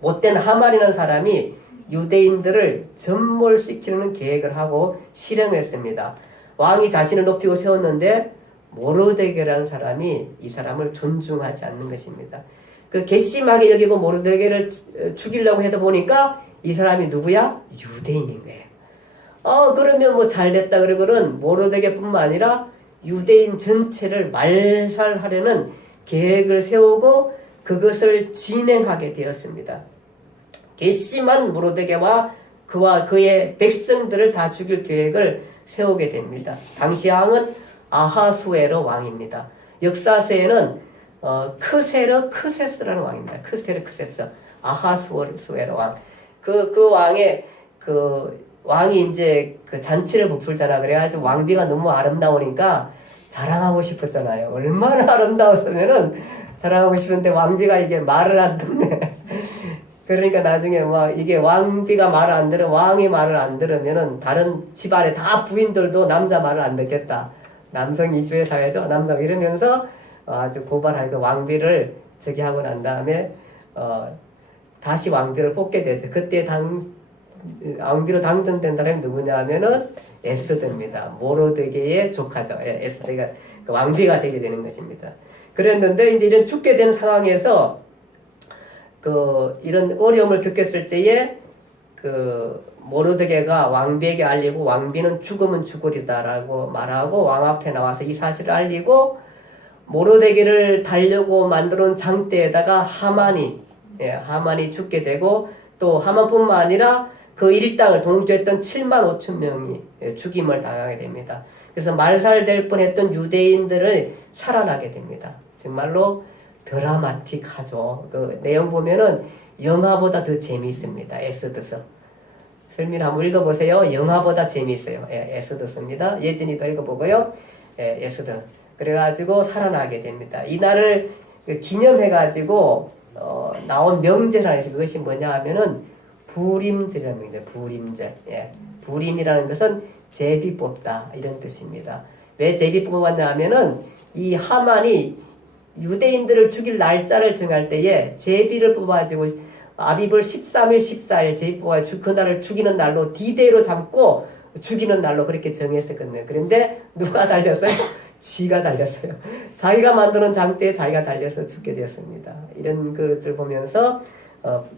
못된 하만이라는 사람이 유대인들을 전몰시키는 계획을 하고 실행을 했습니다. 왕이 자신을 높이고 세웠는데 모르드게라는 사람이 이 사람을 존중하지 않는 것입니다. 괘씸하게 여기고 모르드게를 죽이려고 해다 보니까 이 사람이 누구야? 유대인인 거예요. 그러면 뭐 잘됐다 그러고는 모르드게뿐만 아니라 유대인 전체를 말살하려는 계획을 세우고 그것을 진행하게 되었습니다. 괘씸한 모르드게와 그와 그의 백성들을 다 죽일 계획을 세우게 됩니다. 당시 왕은 아하수에로 왕입니다. 역사서에는 크세스라는 왕입니다. 크세스 아하수에로 왕. 그 왕의 왕이 이제 잔치를 베풀잖아. 그래가지고 왕비가 너무 아름다우니까 자랑하고 싶었잖아요. 얼마나 아름다웠으면은 자랑하고 싶은데 왕비가 이게 말을 안 듣네. 그러니까 나중에 이게 왕비가 말을 안 들어, 왕이 말을 안 들으면은 다른 집안에 다 부인들도 남자 말을 안 듣겠다. 남성 위주의 사회죠. 남성 이러면서 아주 고발하고 왕비를 저기 하고 난 다음에 다시 왕비를 뽑게 되죠. 그때 왕비로 당선된 사람이 누구냐 하면은 에스더입니다. 모르드게의 조카죠. 에스더가 왕비가 되게 되는 것입니다. 그랬는데 이제 이런 죽게 된 상황에서 이런 어려움을 겪었을 때에 모르드게가 왕비에게 알리고 왕비는 죽으면 죽으리다라고 말하고 왕 앞에 나와서 이 사실을 알리고 모르드게를 달려고 만들어놓은 장대에다가 하만이 죽게 되고 또 하만뿐만 아니라 그 일당을 동조했던 7만 5천 명이 죽임을 당하게 됩니다. 그래서 말살될 뻔했던 유대인들을 살아나게 됩니다. 정말로 드라마틱하죠. 그 내용 보면은 영화보다 더 재미있습니다. 에스더서. 설명 한번 읽어보세요. 영화보다 재미있어요. 에스더서입니다. 예진이도 읽어보고요. 에스더. 그래가지고 살아나게 됩니다. 이날을 기념해가지고 나온 명제라 해서 그것이 뭐냐 하면은 부림절이라는 명제입니다. 부림절. 부림이라는 것은 제비 뽑다 이런 뜻입니다. 왜 제비 뽑았냐 하면은 이 하만이 유대인들을 죽일 날짜를 정할 때에 제비를 뽑아가지고 아비벌 13일 14일 제비 뽑아가지고 그날을 죽이는 날로 디데이로 잡고 죽이는 날로 그렇게 정했었거든요. 그런데 누가 달렸어요? 지가 달렸어요. 자기가 만드는 장대에 자기가 달려서 죽게 되었습니다. 이런 것들 보면서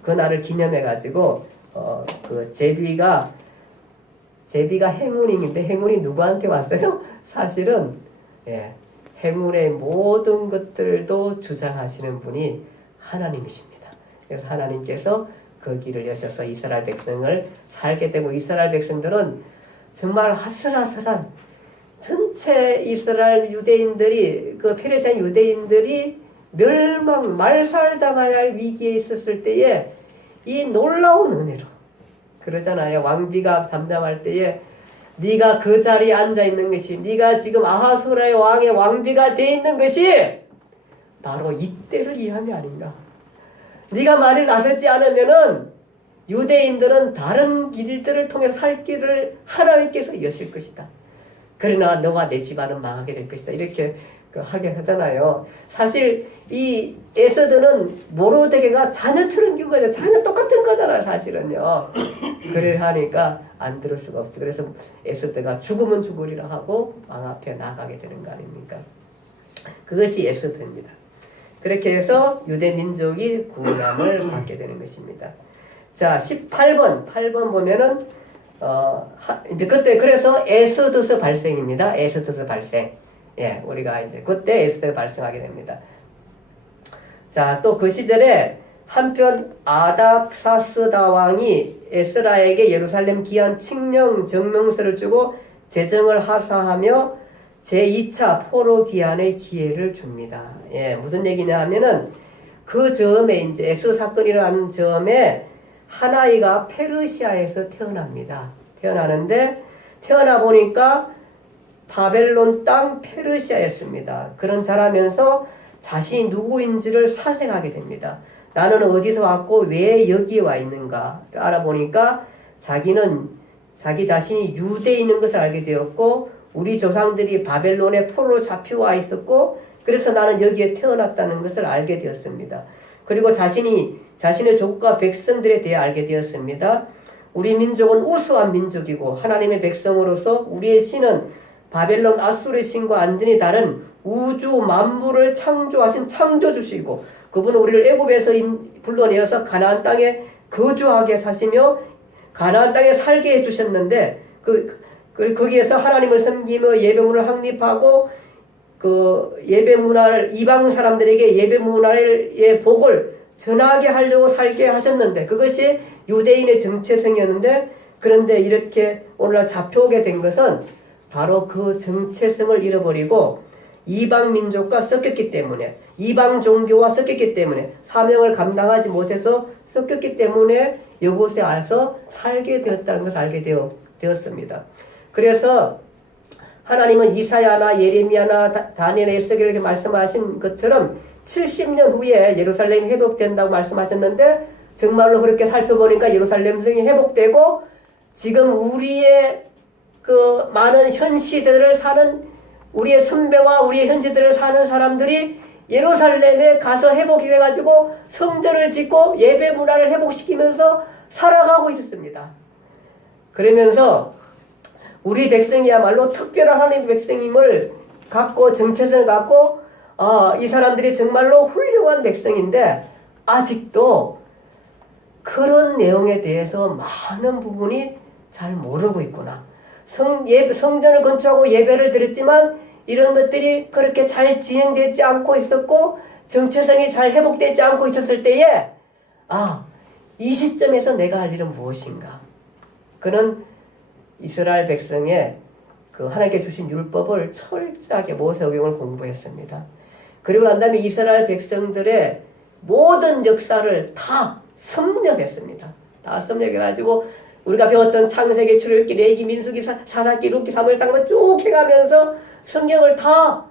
그날을 기념해가지고 그 제비가 행운인데 행운이 누구한테 왔어요? 사실은 행운의 모든 것들도 주장하시는 분이 하나님이십니다. 그래서 하나님께서 그 길을 여셔서 이스라엘 백성을 살게 되고 이스라엘 백성들은 정말 아슬아슬한 전체 이스라엘 유대인들이 그 페르시아 유대인들이 멸망 말살당할 할 위기에 있었을 때에 이 놀라운 은혜로 그러잖아요. 왕비가 잠잠할 때에 네가 그 자리에 앉아 있는 것이 네가 지금 아하수라의 왕의 왕비가 돼 있는 것이 바로 이때를 위함이 아닌가. 네가 말을 나서지 않으면은 유대인들은 다른 길들을 통해 살 길을 하나님께서 여실 것이다. 그러나 너와 내 집안은 망하게 될 것이다. 이렇게 하게 하잖아요. 사실 이 에스더는 모로데게가 자녀처럼 키운 거죠. 자녀 똑같은 거잖아요. 사실은요. 그래 하니까 안 들을 수가 없지. 그래서 에스더가 죽으면 죽으리라 하고 왕 앞에 나가게 되는 거 아닙니까? 그것이 에스더입니다. 그렇게 해서 유대 민족이 구원함을 받게 되는 것입니다. 자, 18번 보면은 이제 그때 그래서 에스더서 발생입니다. 에스더서 발생. 우리가 이제 그때 에스더가 발생하게 됩니다. 자, 또 그 시절에 한편 아닥사스다 왕이 에스라에게 예루살렘 기한 칙령 정명서를 주고 재정을 하사하며 제2차 포로 기한의 기회를 줍니다. 무슨 얘기냐 하면은 그 즈음에 이제 에스더 사건이 일어난 즈음에 한 아이가 페르시아에서 태어납니다. 태어나는데 태어나 보니까 바벨론 땅 페르시아였습니다. 그런 자라면서 자신이 누구인지를 사색하게 됩니다. 나는 어디서 왔고 왜 여기에 와 있는가 알아보니까 자기 자신이 유대인인 것을 알게 되었고 우리 조상들이 바벨론에 포로로 잡혀와 있었고 그래서 나는 여기에 태어났다는 것을 알게 되었습니다. 그리고 자신의 족과 백성들에 대해 알게 되었습니다. 우리 민족은 우수한 민족이고 하나님의 백성으로서 우리의 신은 바벨론 아수르의 신과 완전히 다른 우주 만물을 창조하신 창조주시고 그분은 우리를 애굽에서 불러내어서 가나안 땅에 거주하게 사시며 가나안 땅에 살게 해주셨는데 거기에서 하나님을 섬기며 예배문을 확립하고 그 예배문화를 이방 사람들에게 예배문화의 복을 전하게 하려고 살게 하셨는데 그것이 유대인의 정체성이었는데 그런데 이렇게 오늘날 잡혀오게 된 것은 바로 그 정체성을 잃어버리고 이방 민족과 섞였기 때문에 이방 종교와 섞였기 때문에 사명을 감당하지 못해서 섞였기 때문에 이곳에 와서 살게 되었다는 것을 알게 되었습니다. 그래서 하나님은 이사야나 예레미야나 다니엘의 에스겔에게 말씀하신 것처럼 70년 후에 예루살렘이 회복된다고 말씀하셨는데 정말로 그렇게 살펴보니까 예루살렘 성이 회복되고 지금 우리의 그 많은 현 시대를 사는 우리의 선배와 우리의 현 시대를 사는 사람들이 예루살렘에 가서 회복이 돼가지고 성전을 짓고 예배 문화를 회복시키면서 살아가고 있었습니다. 그러면서 우리 백성이야말로 특별한 하나님의 백성임을 갖고 정체성을 갖고 이 사람들이 정말로 훌륭한 백성인데 아직도 그런 내용에 대해서 많은 부분이 잘 모르고 있구나. 성전을 건축하고 예배를 드렸지만 이런 것들이 그렇게 잘 진행되지 않고 있었고 정체성이 잘 회복되지 않고 있었을 때에 이 시점에서 내가 할 일은 무엇인가? 그는 이스라엘 백성의 그 하나님께 주신 율법을 철저하게 모세오경을 공부했습니다. 그리고 난 다음에 이스라엘 백성들의 모든 역사를 다 섭렵했습니다. 다 섭렵해가지고 우리가 배웠던 창세기, 출애굽기, 레위기, 민수기, 사사기, 룻기, 사무엘, 사무엘 쭉 해가면서 성경을 다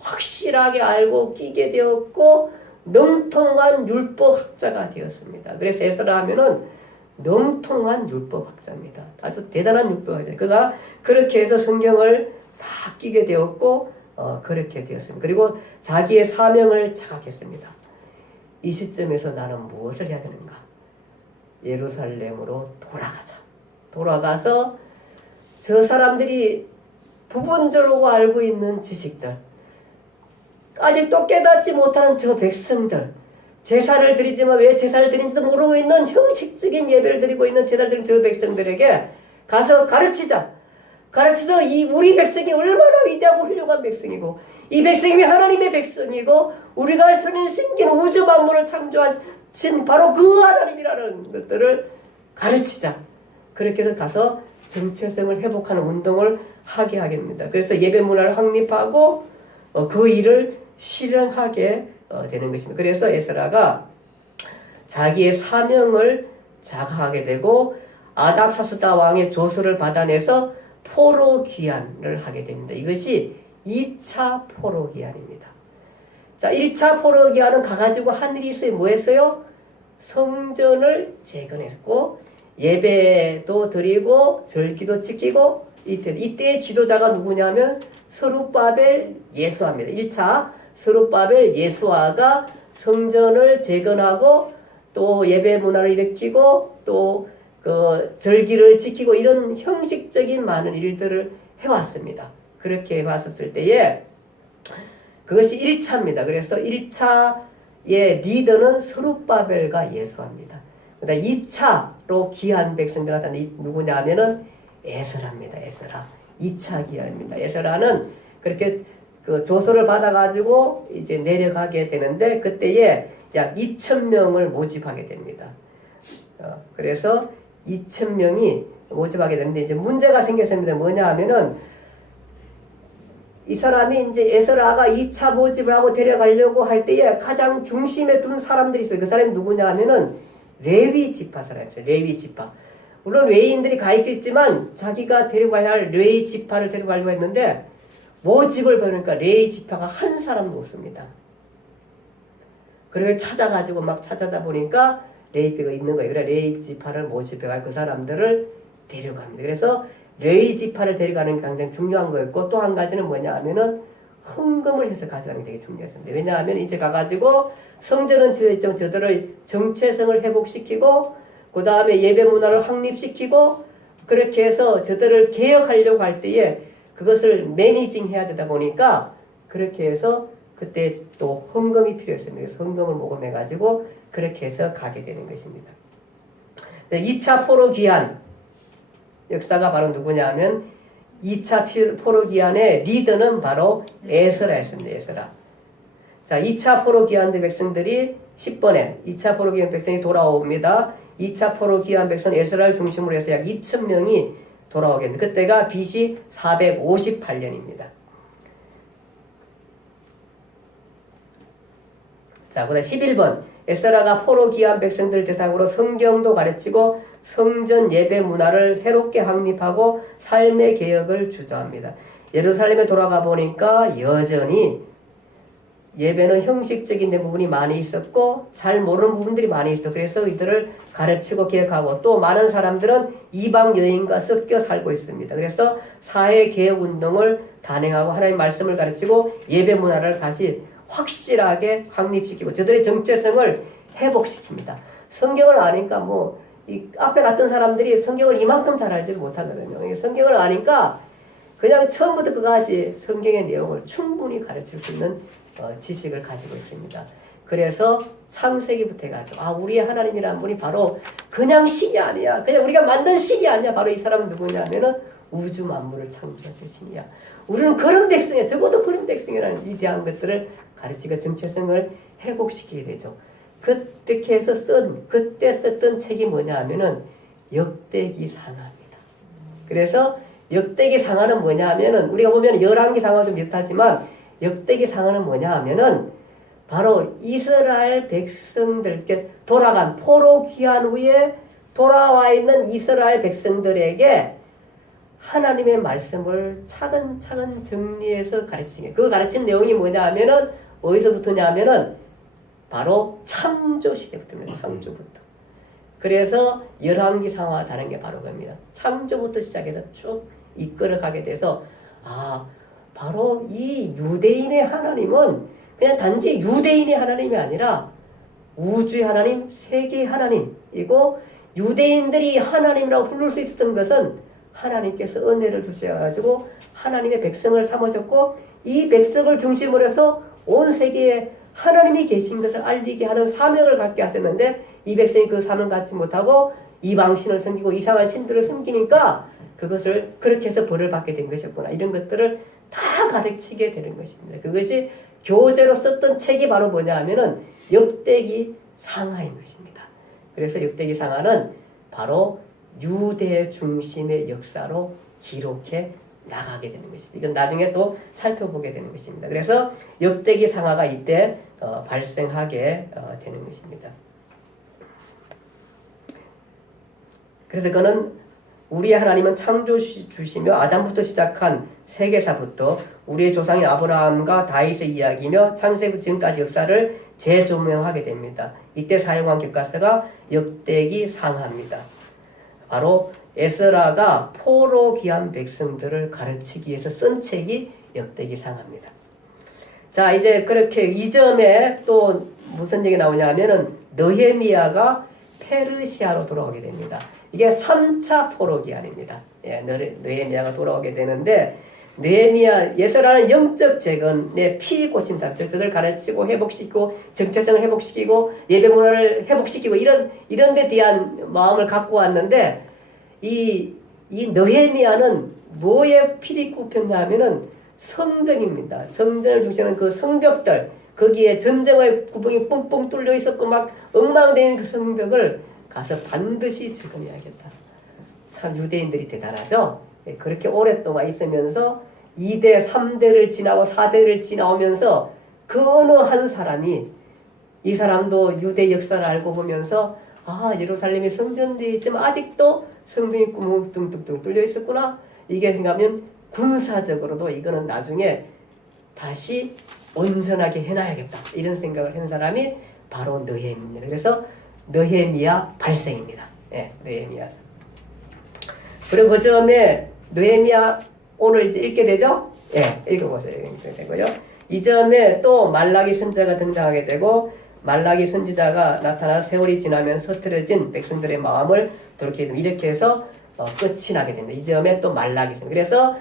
확실하게 알고 끼게 되었고 능통한 율법학자가 되었습니다. 그래서 에스라 하면은 능통한 율법학자입니다. 아주 대단한 율법학자. 그가 그렇게 해서 성경을 다 끼게 되었고 그렇게 되었습니다. 그리고 자기의 사명을 자각했습니다. 이 시점에서 나는 무엇을 해야 되는가? 예루살렘으로 돌아가자. 돌아가서 저 사람들이 부분적으로 알고 있는 지식들, 아직도 깨닫지 못하는 저 백성들, 제사를 드리지만 왜 제사를 드리는지도 모르고 있는 형식적인 예배를 드리고 있는 제사를 드리는 저 백성들에게 가서 가르치자. 가르쳐서 이 우리 백성이 얼마나 위대하고 훌륭한 백성이고 이 백성이 하나님의 백성이고 우리가 선인신기는 우주 만물을 창조하신 바로 그 하나님이라는 것들을 가르치자. 그렇게 해서 가서 정체성을 회복하는 운동을 하게 하겠습니다. 그래서 예배 문화를 확립하고 그 일을 실행하게 되는 것입니다. 그래서 에스라가 자기의 사명을 자각하게 되고 아닥사스다 왕의 조서를 받아내서 포로 귀환을 하게 됩니다. 이것이 2차 포로 귀환입니다. 자, 1차 포로 귀환은 가가지고 한 일이 있어요. 뭐 했어요? 성전을 재건했고 예배도 드리고 절기도 지키고 이때의 지도자가 누구냐면 스룹바벨 예수아입니다. 1차 스룹바벨 예수아가 성전을 재건하고 또 예배 문화를 일으키고 또 그 절기를 지키고 이런 형식적인 많은 일들을 해왔습니다. 그렇게 해왔을 때에 그것이 1차입니다. 그래서 1차의 리더는 스룹바벨과 예수아입니다. 그다음 2차로 귀한 백성들한테 누구냐 하면은 에스라입니다. 에스라. 2차 귀환입니다. 에스라는 그렇게 그 조서를 받아가지고 이제 내려가게 되는데 그때에 약 2,000명을 모집하게 됩니다. 그래서 2,000명이 모집하게 되는데 이제 문제가 생겼습니다. 뭐냐 하면은 이 사람이 이제 에스라가 2차 모집을 하고 데려가려고 할 때에 가장 중심에 둔 사람들이 있어요. 그 사람이 누구냐 하면은 레위 지파 사람이었어요. 레위 지파. 물론 레위인들이 가입했지만 자기가 데려가야 할 레위 지파를 데려가려고 했는데 모집을 보니까 레위 지파가 한 사람도 없습니다. 그걸 찾아가지고 막 찾아다 보니까 레위피가 있는 거예요. 그래 레위 지파를 모집해가 그 사람들을 데려갑니다. 그래서 레위 지파를 데려가는 게 굉장히 중요한 거였고 또 한 가지는 뭐냐 하면은 헌금을 해서 가져가는 게 되게 중요했습니다. 왜냐하면 이제 가가지고 성전은 저들의 정체성을 회복시키고 그 다음에 예배 문화를 확립시키고 그렇게 해서 저들을 개혁하려고 할 때에 그것을 매니징 해야 되다 보니까 그렇게 해서 그때 또 헌금이 필요했습니다. 그래서 헌금을 모금해가지고 그렇게 해서 가게 되는 것입니다. 2차 포로 귀환 역사가 바로 누구냐 하면 2차 포로 귀환의 리더는 바로 에스라였습니다. 에스라. 자, 2차 포로 귀환된 백성들이 10번에 2차 포로 귀환 백성이 돌아옵니다. 2차 포로 귀환 백성 에스라를 중심으로 해서 약 2,000명이 돌아오겠는데 그때가 BC 458년입니다. 자, 그 다음 11번 에스라가 포로 귀환 백성들 대상으로 성경도 가르치고 성전 예배 문화를 새롭게 확립하고 삶의 개혁을 주도합니다. 예루살렘에 돌아가 보니까 여전히 예배는 형식적인 부분이 많이 있었고 잘 모르는 부분들이 많이 있어. 그래서 이들을 가르치고 개혁하고 또 많은 사람들은 이방 여인과 섞여 살고 있습니다. 그래서 사회 개혁 운동을 단행하고 하나님의 말씀을 가르치고 예배 문화를 다시 확실하게 확립시키고 저들의 정체성을 회복시킵니다. 성경을 아니까 이 앞에 갔던 사람들이 성경을 이만큼 잘 알지를 못하거든요. 성경을 아니까 그냥 처음부터 끝까지 성경의 내용을 충분히 가르칠 수 있는 지식을 가지고 있습니다. 그래서 창세기부터 해가지고 우리의 하나님이라는 분이 바로 그냥 신이 아니야. 그냥 우리가 만든 신이 아니야. 바로 이 사람은 누구냐 하면은 우주 만물을 창조하신 신이야. 우리는 그런 백성이야. 적어도 그런 백성이라는 위대한 것들을 가르치고 정체성을 회복시키게 되죠. 그렇게 해서 그때 썼던 책이 뭐냐 하면은 역대기 상하입니다. 그래서 역대기 상하는 뭐냐 하면은 우리가 보면 열왕기 상하와 좀 비슷하지만 역대기 상하는 뭐냐 하면은 바로 이스라엘 백성들께 돌아간 포로 귀환 후에 돌아와 있는 이스라엘 백성들에게 하나님의 말씀을 차근차근 정리해서 가르치는 그 가르친 내용이 뭐냐 하면은 어디서부터냐 하면은 바로 창조 시대부터입니다. 창조부터. 그래서 열왕기 상하와 다른 게 바로 그겁니다. 창조부터 시작해서 쭉 이끌어가게 돼서 바로 이 유대인의 하나님은 그냥 단지 유대인의 하나님이 아니라 우주의 하나님, 세계의 하나님이고 유대인들이 하나님이라고 부를 수 있었던 것은 하나님께서 은혜를 주셔가지고 하나님의 백성을 삼으셨고 이 백성을 중심으로 해서 온 세계에 하나님이 계신 것을 알리게 하는 사명을 갖게 하셨는데 이 백성이 그 사명을 갖지 못하고 이방신을 섬기고 이상한 신들을 섬기니까 그것을 그렇게 해서 벌을 받게 된 것이었구나. 이런 것들을 다 가르치게 되는 것입니다. 그것이 교재로 썼던 책이 바로 뭐냐 하면은 역대기 상하인 것입니다. 그래서 역대기 상하는 바로 유대 중심의 역사로 기록해 나가게 되는 것입니다. 이건 나중에 또 살펴보게 되는 것입니다. 그래서 역대기 상하가 이때 발생하게 되는 것입니다. 그래서 그는 우리의 하나님은 창조주시며 아담부터 시작한 세계사부터 우리의 조상인 아브라함과 다윗의 이야기며 창세부터 지금까지 역사를 재조명하게 됩니다. 이때 사용한 교과서가 역대기 상하입니다. 바로 에스라가 포로 귀한 백성들을 가르치기 위해서 쓴 책이 역대기 상하입니다. 자, 이제 그렇게 이 점에 또 무슨 얘기 나오냐 하면은 느헤미야가 페르시아로 돌아오게 됩니다. 이게 3차 포로 귀환입니다. 예, 느헤미야가 돌아오게 되는데 느헤미야 에스라는 영적 재건에 피 꽂힌 자들을 가르치고 회복시키고 정체성을 회복시키고 예배 문화를 회복시키고 이런 데 대한 마음을 갖고 왔는데 이 느헤미야는 뭐에 피리 굽혔냐 하면은 성벽입니다. 성전을 중심하는 그 성벽들 거기에 전쟁의 구멍이 뻥뻥 뚫려 있었고 막 엉망된 그 성벽을 가서 반드시 재건해야겠다. 참 유대인들이 대단하죠. 그렇게 오랫동안 있으면서 2대, 3대를 지나고 4대를 지나오면서 그 어느 한 사람이 이 사람도 유대 역사를 알고 보면서 예루살렘이 성전되어 있지만 아직도 성벽이 구멍이 뚱뚱뚱 뚫려 있었구나. 이게 생각하면 군사적으로도 이거는 나중에 다시 온전하게 해놔야겠다. 이런 생각을 한 사람이 바로 느헤미야입니다. 그래서 느헤미야 발생입니다. 예, 느헤미야. 그리고 그 점에 느헤미야 오늘 이제 읽게 되죠? 예, 읽어보세요. 읽게 되고요. 이 점에 또 말라기 선지자가 등장하게 되고 말라기 선지자가 나타나 세월이 지나면 서투러진 백성들의 마음을 돌이키게 됩니다. 이렇게 해서 끝이 나게 됩니다. 이 점에 또 말라기 선지자. 그래서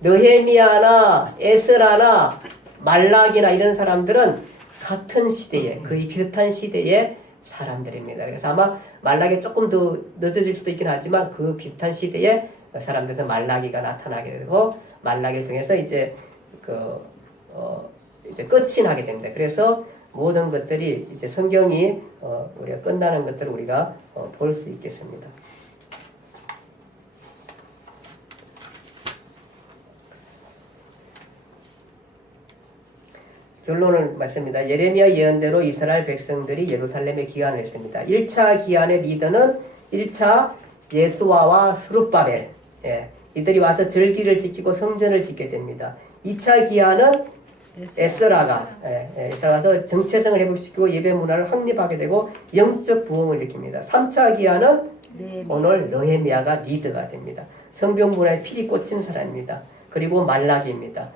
느헤미야나 에스라나 말라기나 이런 사람들은 같은 시대에 거의 비슷한 시대의 사람들입니다. 그래서 아마 말라기 조금 더 늦어질 수도 있긴 하지만 그 비슷한 시대에 사람들에서 말라기가 나타나게 되고 말라기를 통해서 이제 이제 끝이 나게 됩니다. 그래서 모든 것들이 이제 성경이 우리가 끝나는 것들을 우리가 볼 수 있겠습니다. 결론을 말씀입니다. 예레미야 예언대로 이스라엘 백성들이 예루살렘에 귀환을 했습니다. 1차 귀환의 리더는 1차 예수아와 스룹바벨. 예, 이들이 와서 절기를 지키고 성전을 짓게 됩니다. 2차 귀환은 에스라가 와서 정체성을 회복시키고 예배 문화를 확립하게 되고 영적 부흥을 일으킵니다. 3차 귀환은 오늘 느헤미야가 리더가 됩니다. 성경 문화에 피리 꽂힌 사람입니다. 그리고 말라기입니다.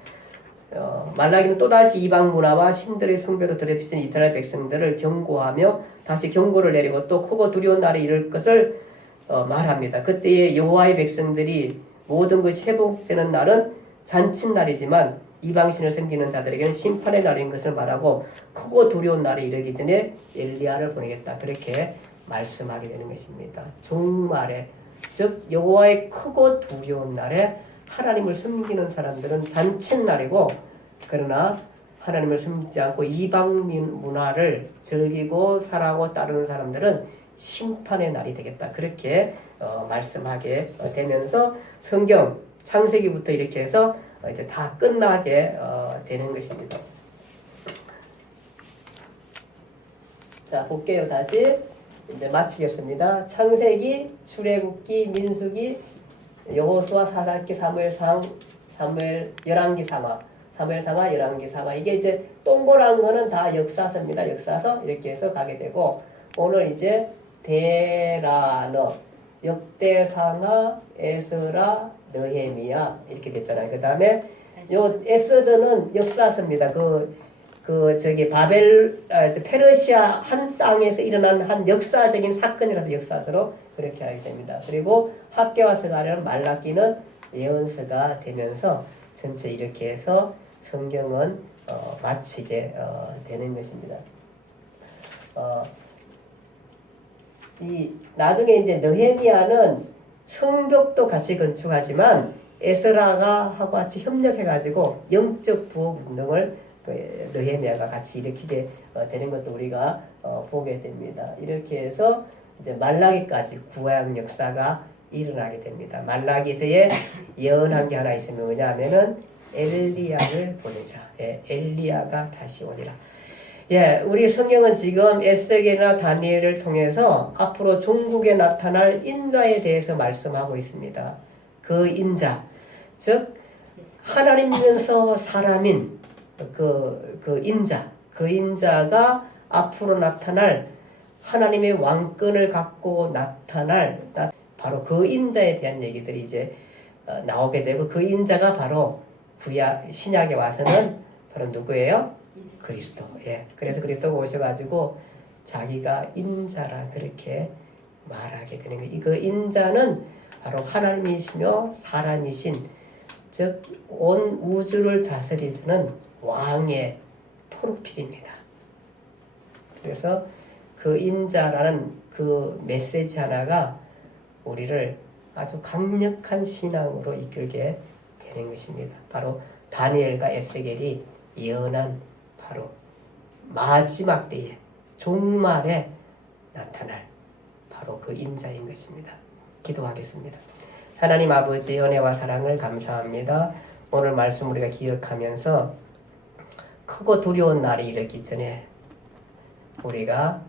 말라기는 또다시 이방 문화와 신들의 숭배로 더럽히신 이스라엘 백성들을 경고하며 다시 경고를 내리고 또 크고 두려운 날이 이를 것을 말합니다. 그때의 여호와의 백성들이 모든 것이 회복되는 날은 잔칫날이지만 이방신을 섬기는 자들에게는 심판의 날인 것을 말하고 크고 두려운 날이 이르기 전에 엘리야를 보내겠다. 그렇게 말씀하게 되는 것입니다. 종말에 즉 여호와의 크고 두려운 날에 하나님을 섬기는 사람들은 잔칫날이고 그러나 하나님을 숨지 않고 이방 문화를 즐기고 살아고 따르는 사람들은 심판의 날이 되겠다. 그렇게 말씀하게 되면서 성경 창세기부터 이렇게 해서 이제 다 끝나게 되는 것입니다. 자, 볼게요. 다시 이제 마치겠습니다. 창세기, 출애굽기, 민수기, 여호수아, 사사기, 사무엘상, 사무엘, 열왕기, 사마, 사무엘상하, 열왕기, 사마. 이게 이제 동그란 거는 다 역사서입니다. 역사서 이렇게 해서 가게 되고 오늘 이제 데라너, 역대상하, 에스라, 느헤미야 이렇게 됐잖아요. 그 다음에 요 에스더는 역사서입니다. 페르시아 한 땅에서 일어난 한 역사적인 사건이라서 역사서로 그렇게 하게 됩니다. 그리고 학개와 스가랴는 말라기는 예언서가 되면서 전체 이렇게 해서 성경은 마치게 되는 것입니다. 이 나중에 이제 느헤미야는 성벽도 같이 건축하지만 에스라가 하고 같이 협력해가지고 영적 부흥 운동을 느헤미야가 같이 일으키게 되는 것도 우리가 보게 됩니다. 이렇게 해서 이제 말라기까지 구약 역사가 일어나게 됩니다. 말라기서에 예언한 게 하나 있으면 뭐냐면은 엘리야를 보내라. 예, 엘리야가 다시 오리라. 예, 우리 성경은 지금 에스겔이나 다니엘을 통해서 앞으로 종국에 나타날 인자에 대해서 말씀하고 있습니다. 그 인자, 즉 하나님이면서 사람인 그 인자가 앞으로 나타날 하나님의 왕권을 갖고 나타날 바로 그 인자에 대한 얘기들이 이제 나오게 되고 그 인자가 바로 신약에 와서는 바로 누구예요? 그리스도. 예. 그래서 그리스도가 오셔가지고 자기가 인자라 그렇게 말하게 되는 거예요. 그 인자는 바로 하나님이시며 사람이신 즉 온 우주를 다스리는 왕의 프로필입니다. 그래서 그 인자라는 그 메시지 하나가 우리를 아주 강력한 신앙으로 이끌게 되는 것입니다. 바로 다니엘과 에스겔이 예언한 바로 마지막 때에 종말에 나타날 바로 그 인자인 것입니다. 기도하겠습니다. 하나님 아버지 은혜와 사랑을 감사합니다. 오늘 말씀 우리가 기억하면서 크고 두려운 날이 이르기 전에 우리가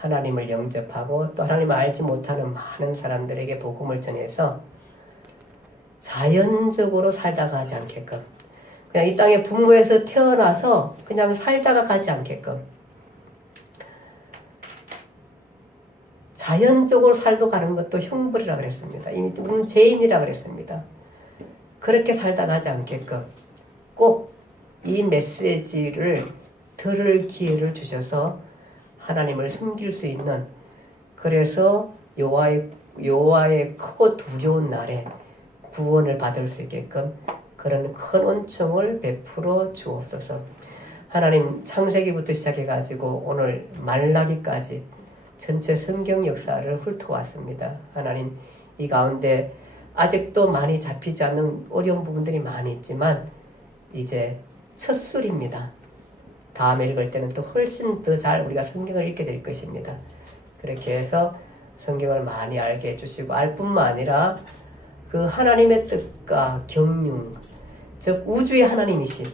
하나님을 영접하고 또 하나님을 알지 못하는 많은 사람들에게 복음을 전해서 자연적으로 살다가 하지 않게끔 그냥 이 땅에 부모에서 태어나서 그냥 살다가 가지 않게끔 자연적으로 살도 가는 것도 형벌이라 그랬습니다. 이미 죄인이라 그랬습니다. 그렇게 살다가 하지 않게끔 꼭 이 메시지를 들을 기회를 주셔서 하나님을 숨길 수 있는 그래서 여호와의 크고 두려운 날에 구원을 받을 수 있게끔 그런 큰 은총을 베풀어 주옵소서. 하나님 창세기부터 시작해가지고 오늘 말라기까지 전체 성경 역사를 훑어왔습니다. 하나님 이 가운데 아직도 많이 잡히지 않는 어려운 부분들이 많이 있지만 이제 첫 술입니다. 다음에 읽을 때는 또 훨씬 더 잘 우리가 성경을 읽게 될 것입니다. 그렇게 해서 성경을 많이 알게 해주시고 알 뿐만 아니라 그 하나님의 뜻과 경륜 즉 우주의 하나님이신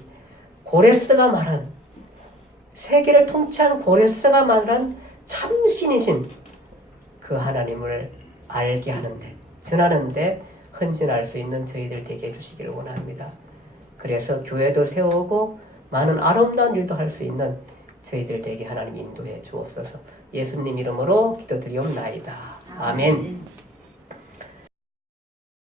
고레스가 말한 세계를 통치한 고레스가 말한 참신이신 그 하나님을 알게 하는데 전하는데 헌신할 수 있는 저희들 되게 해주시기를 원합니다. 그래서 교회도 세우고 많은 아름다운 일도 할 수 있는 저희들 되게 하나님 인도해 주옵소서. 예수님 이름으로 기도드리옵나이다. 아멘.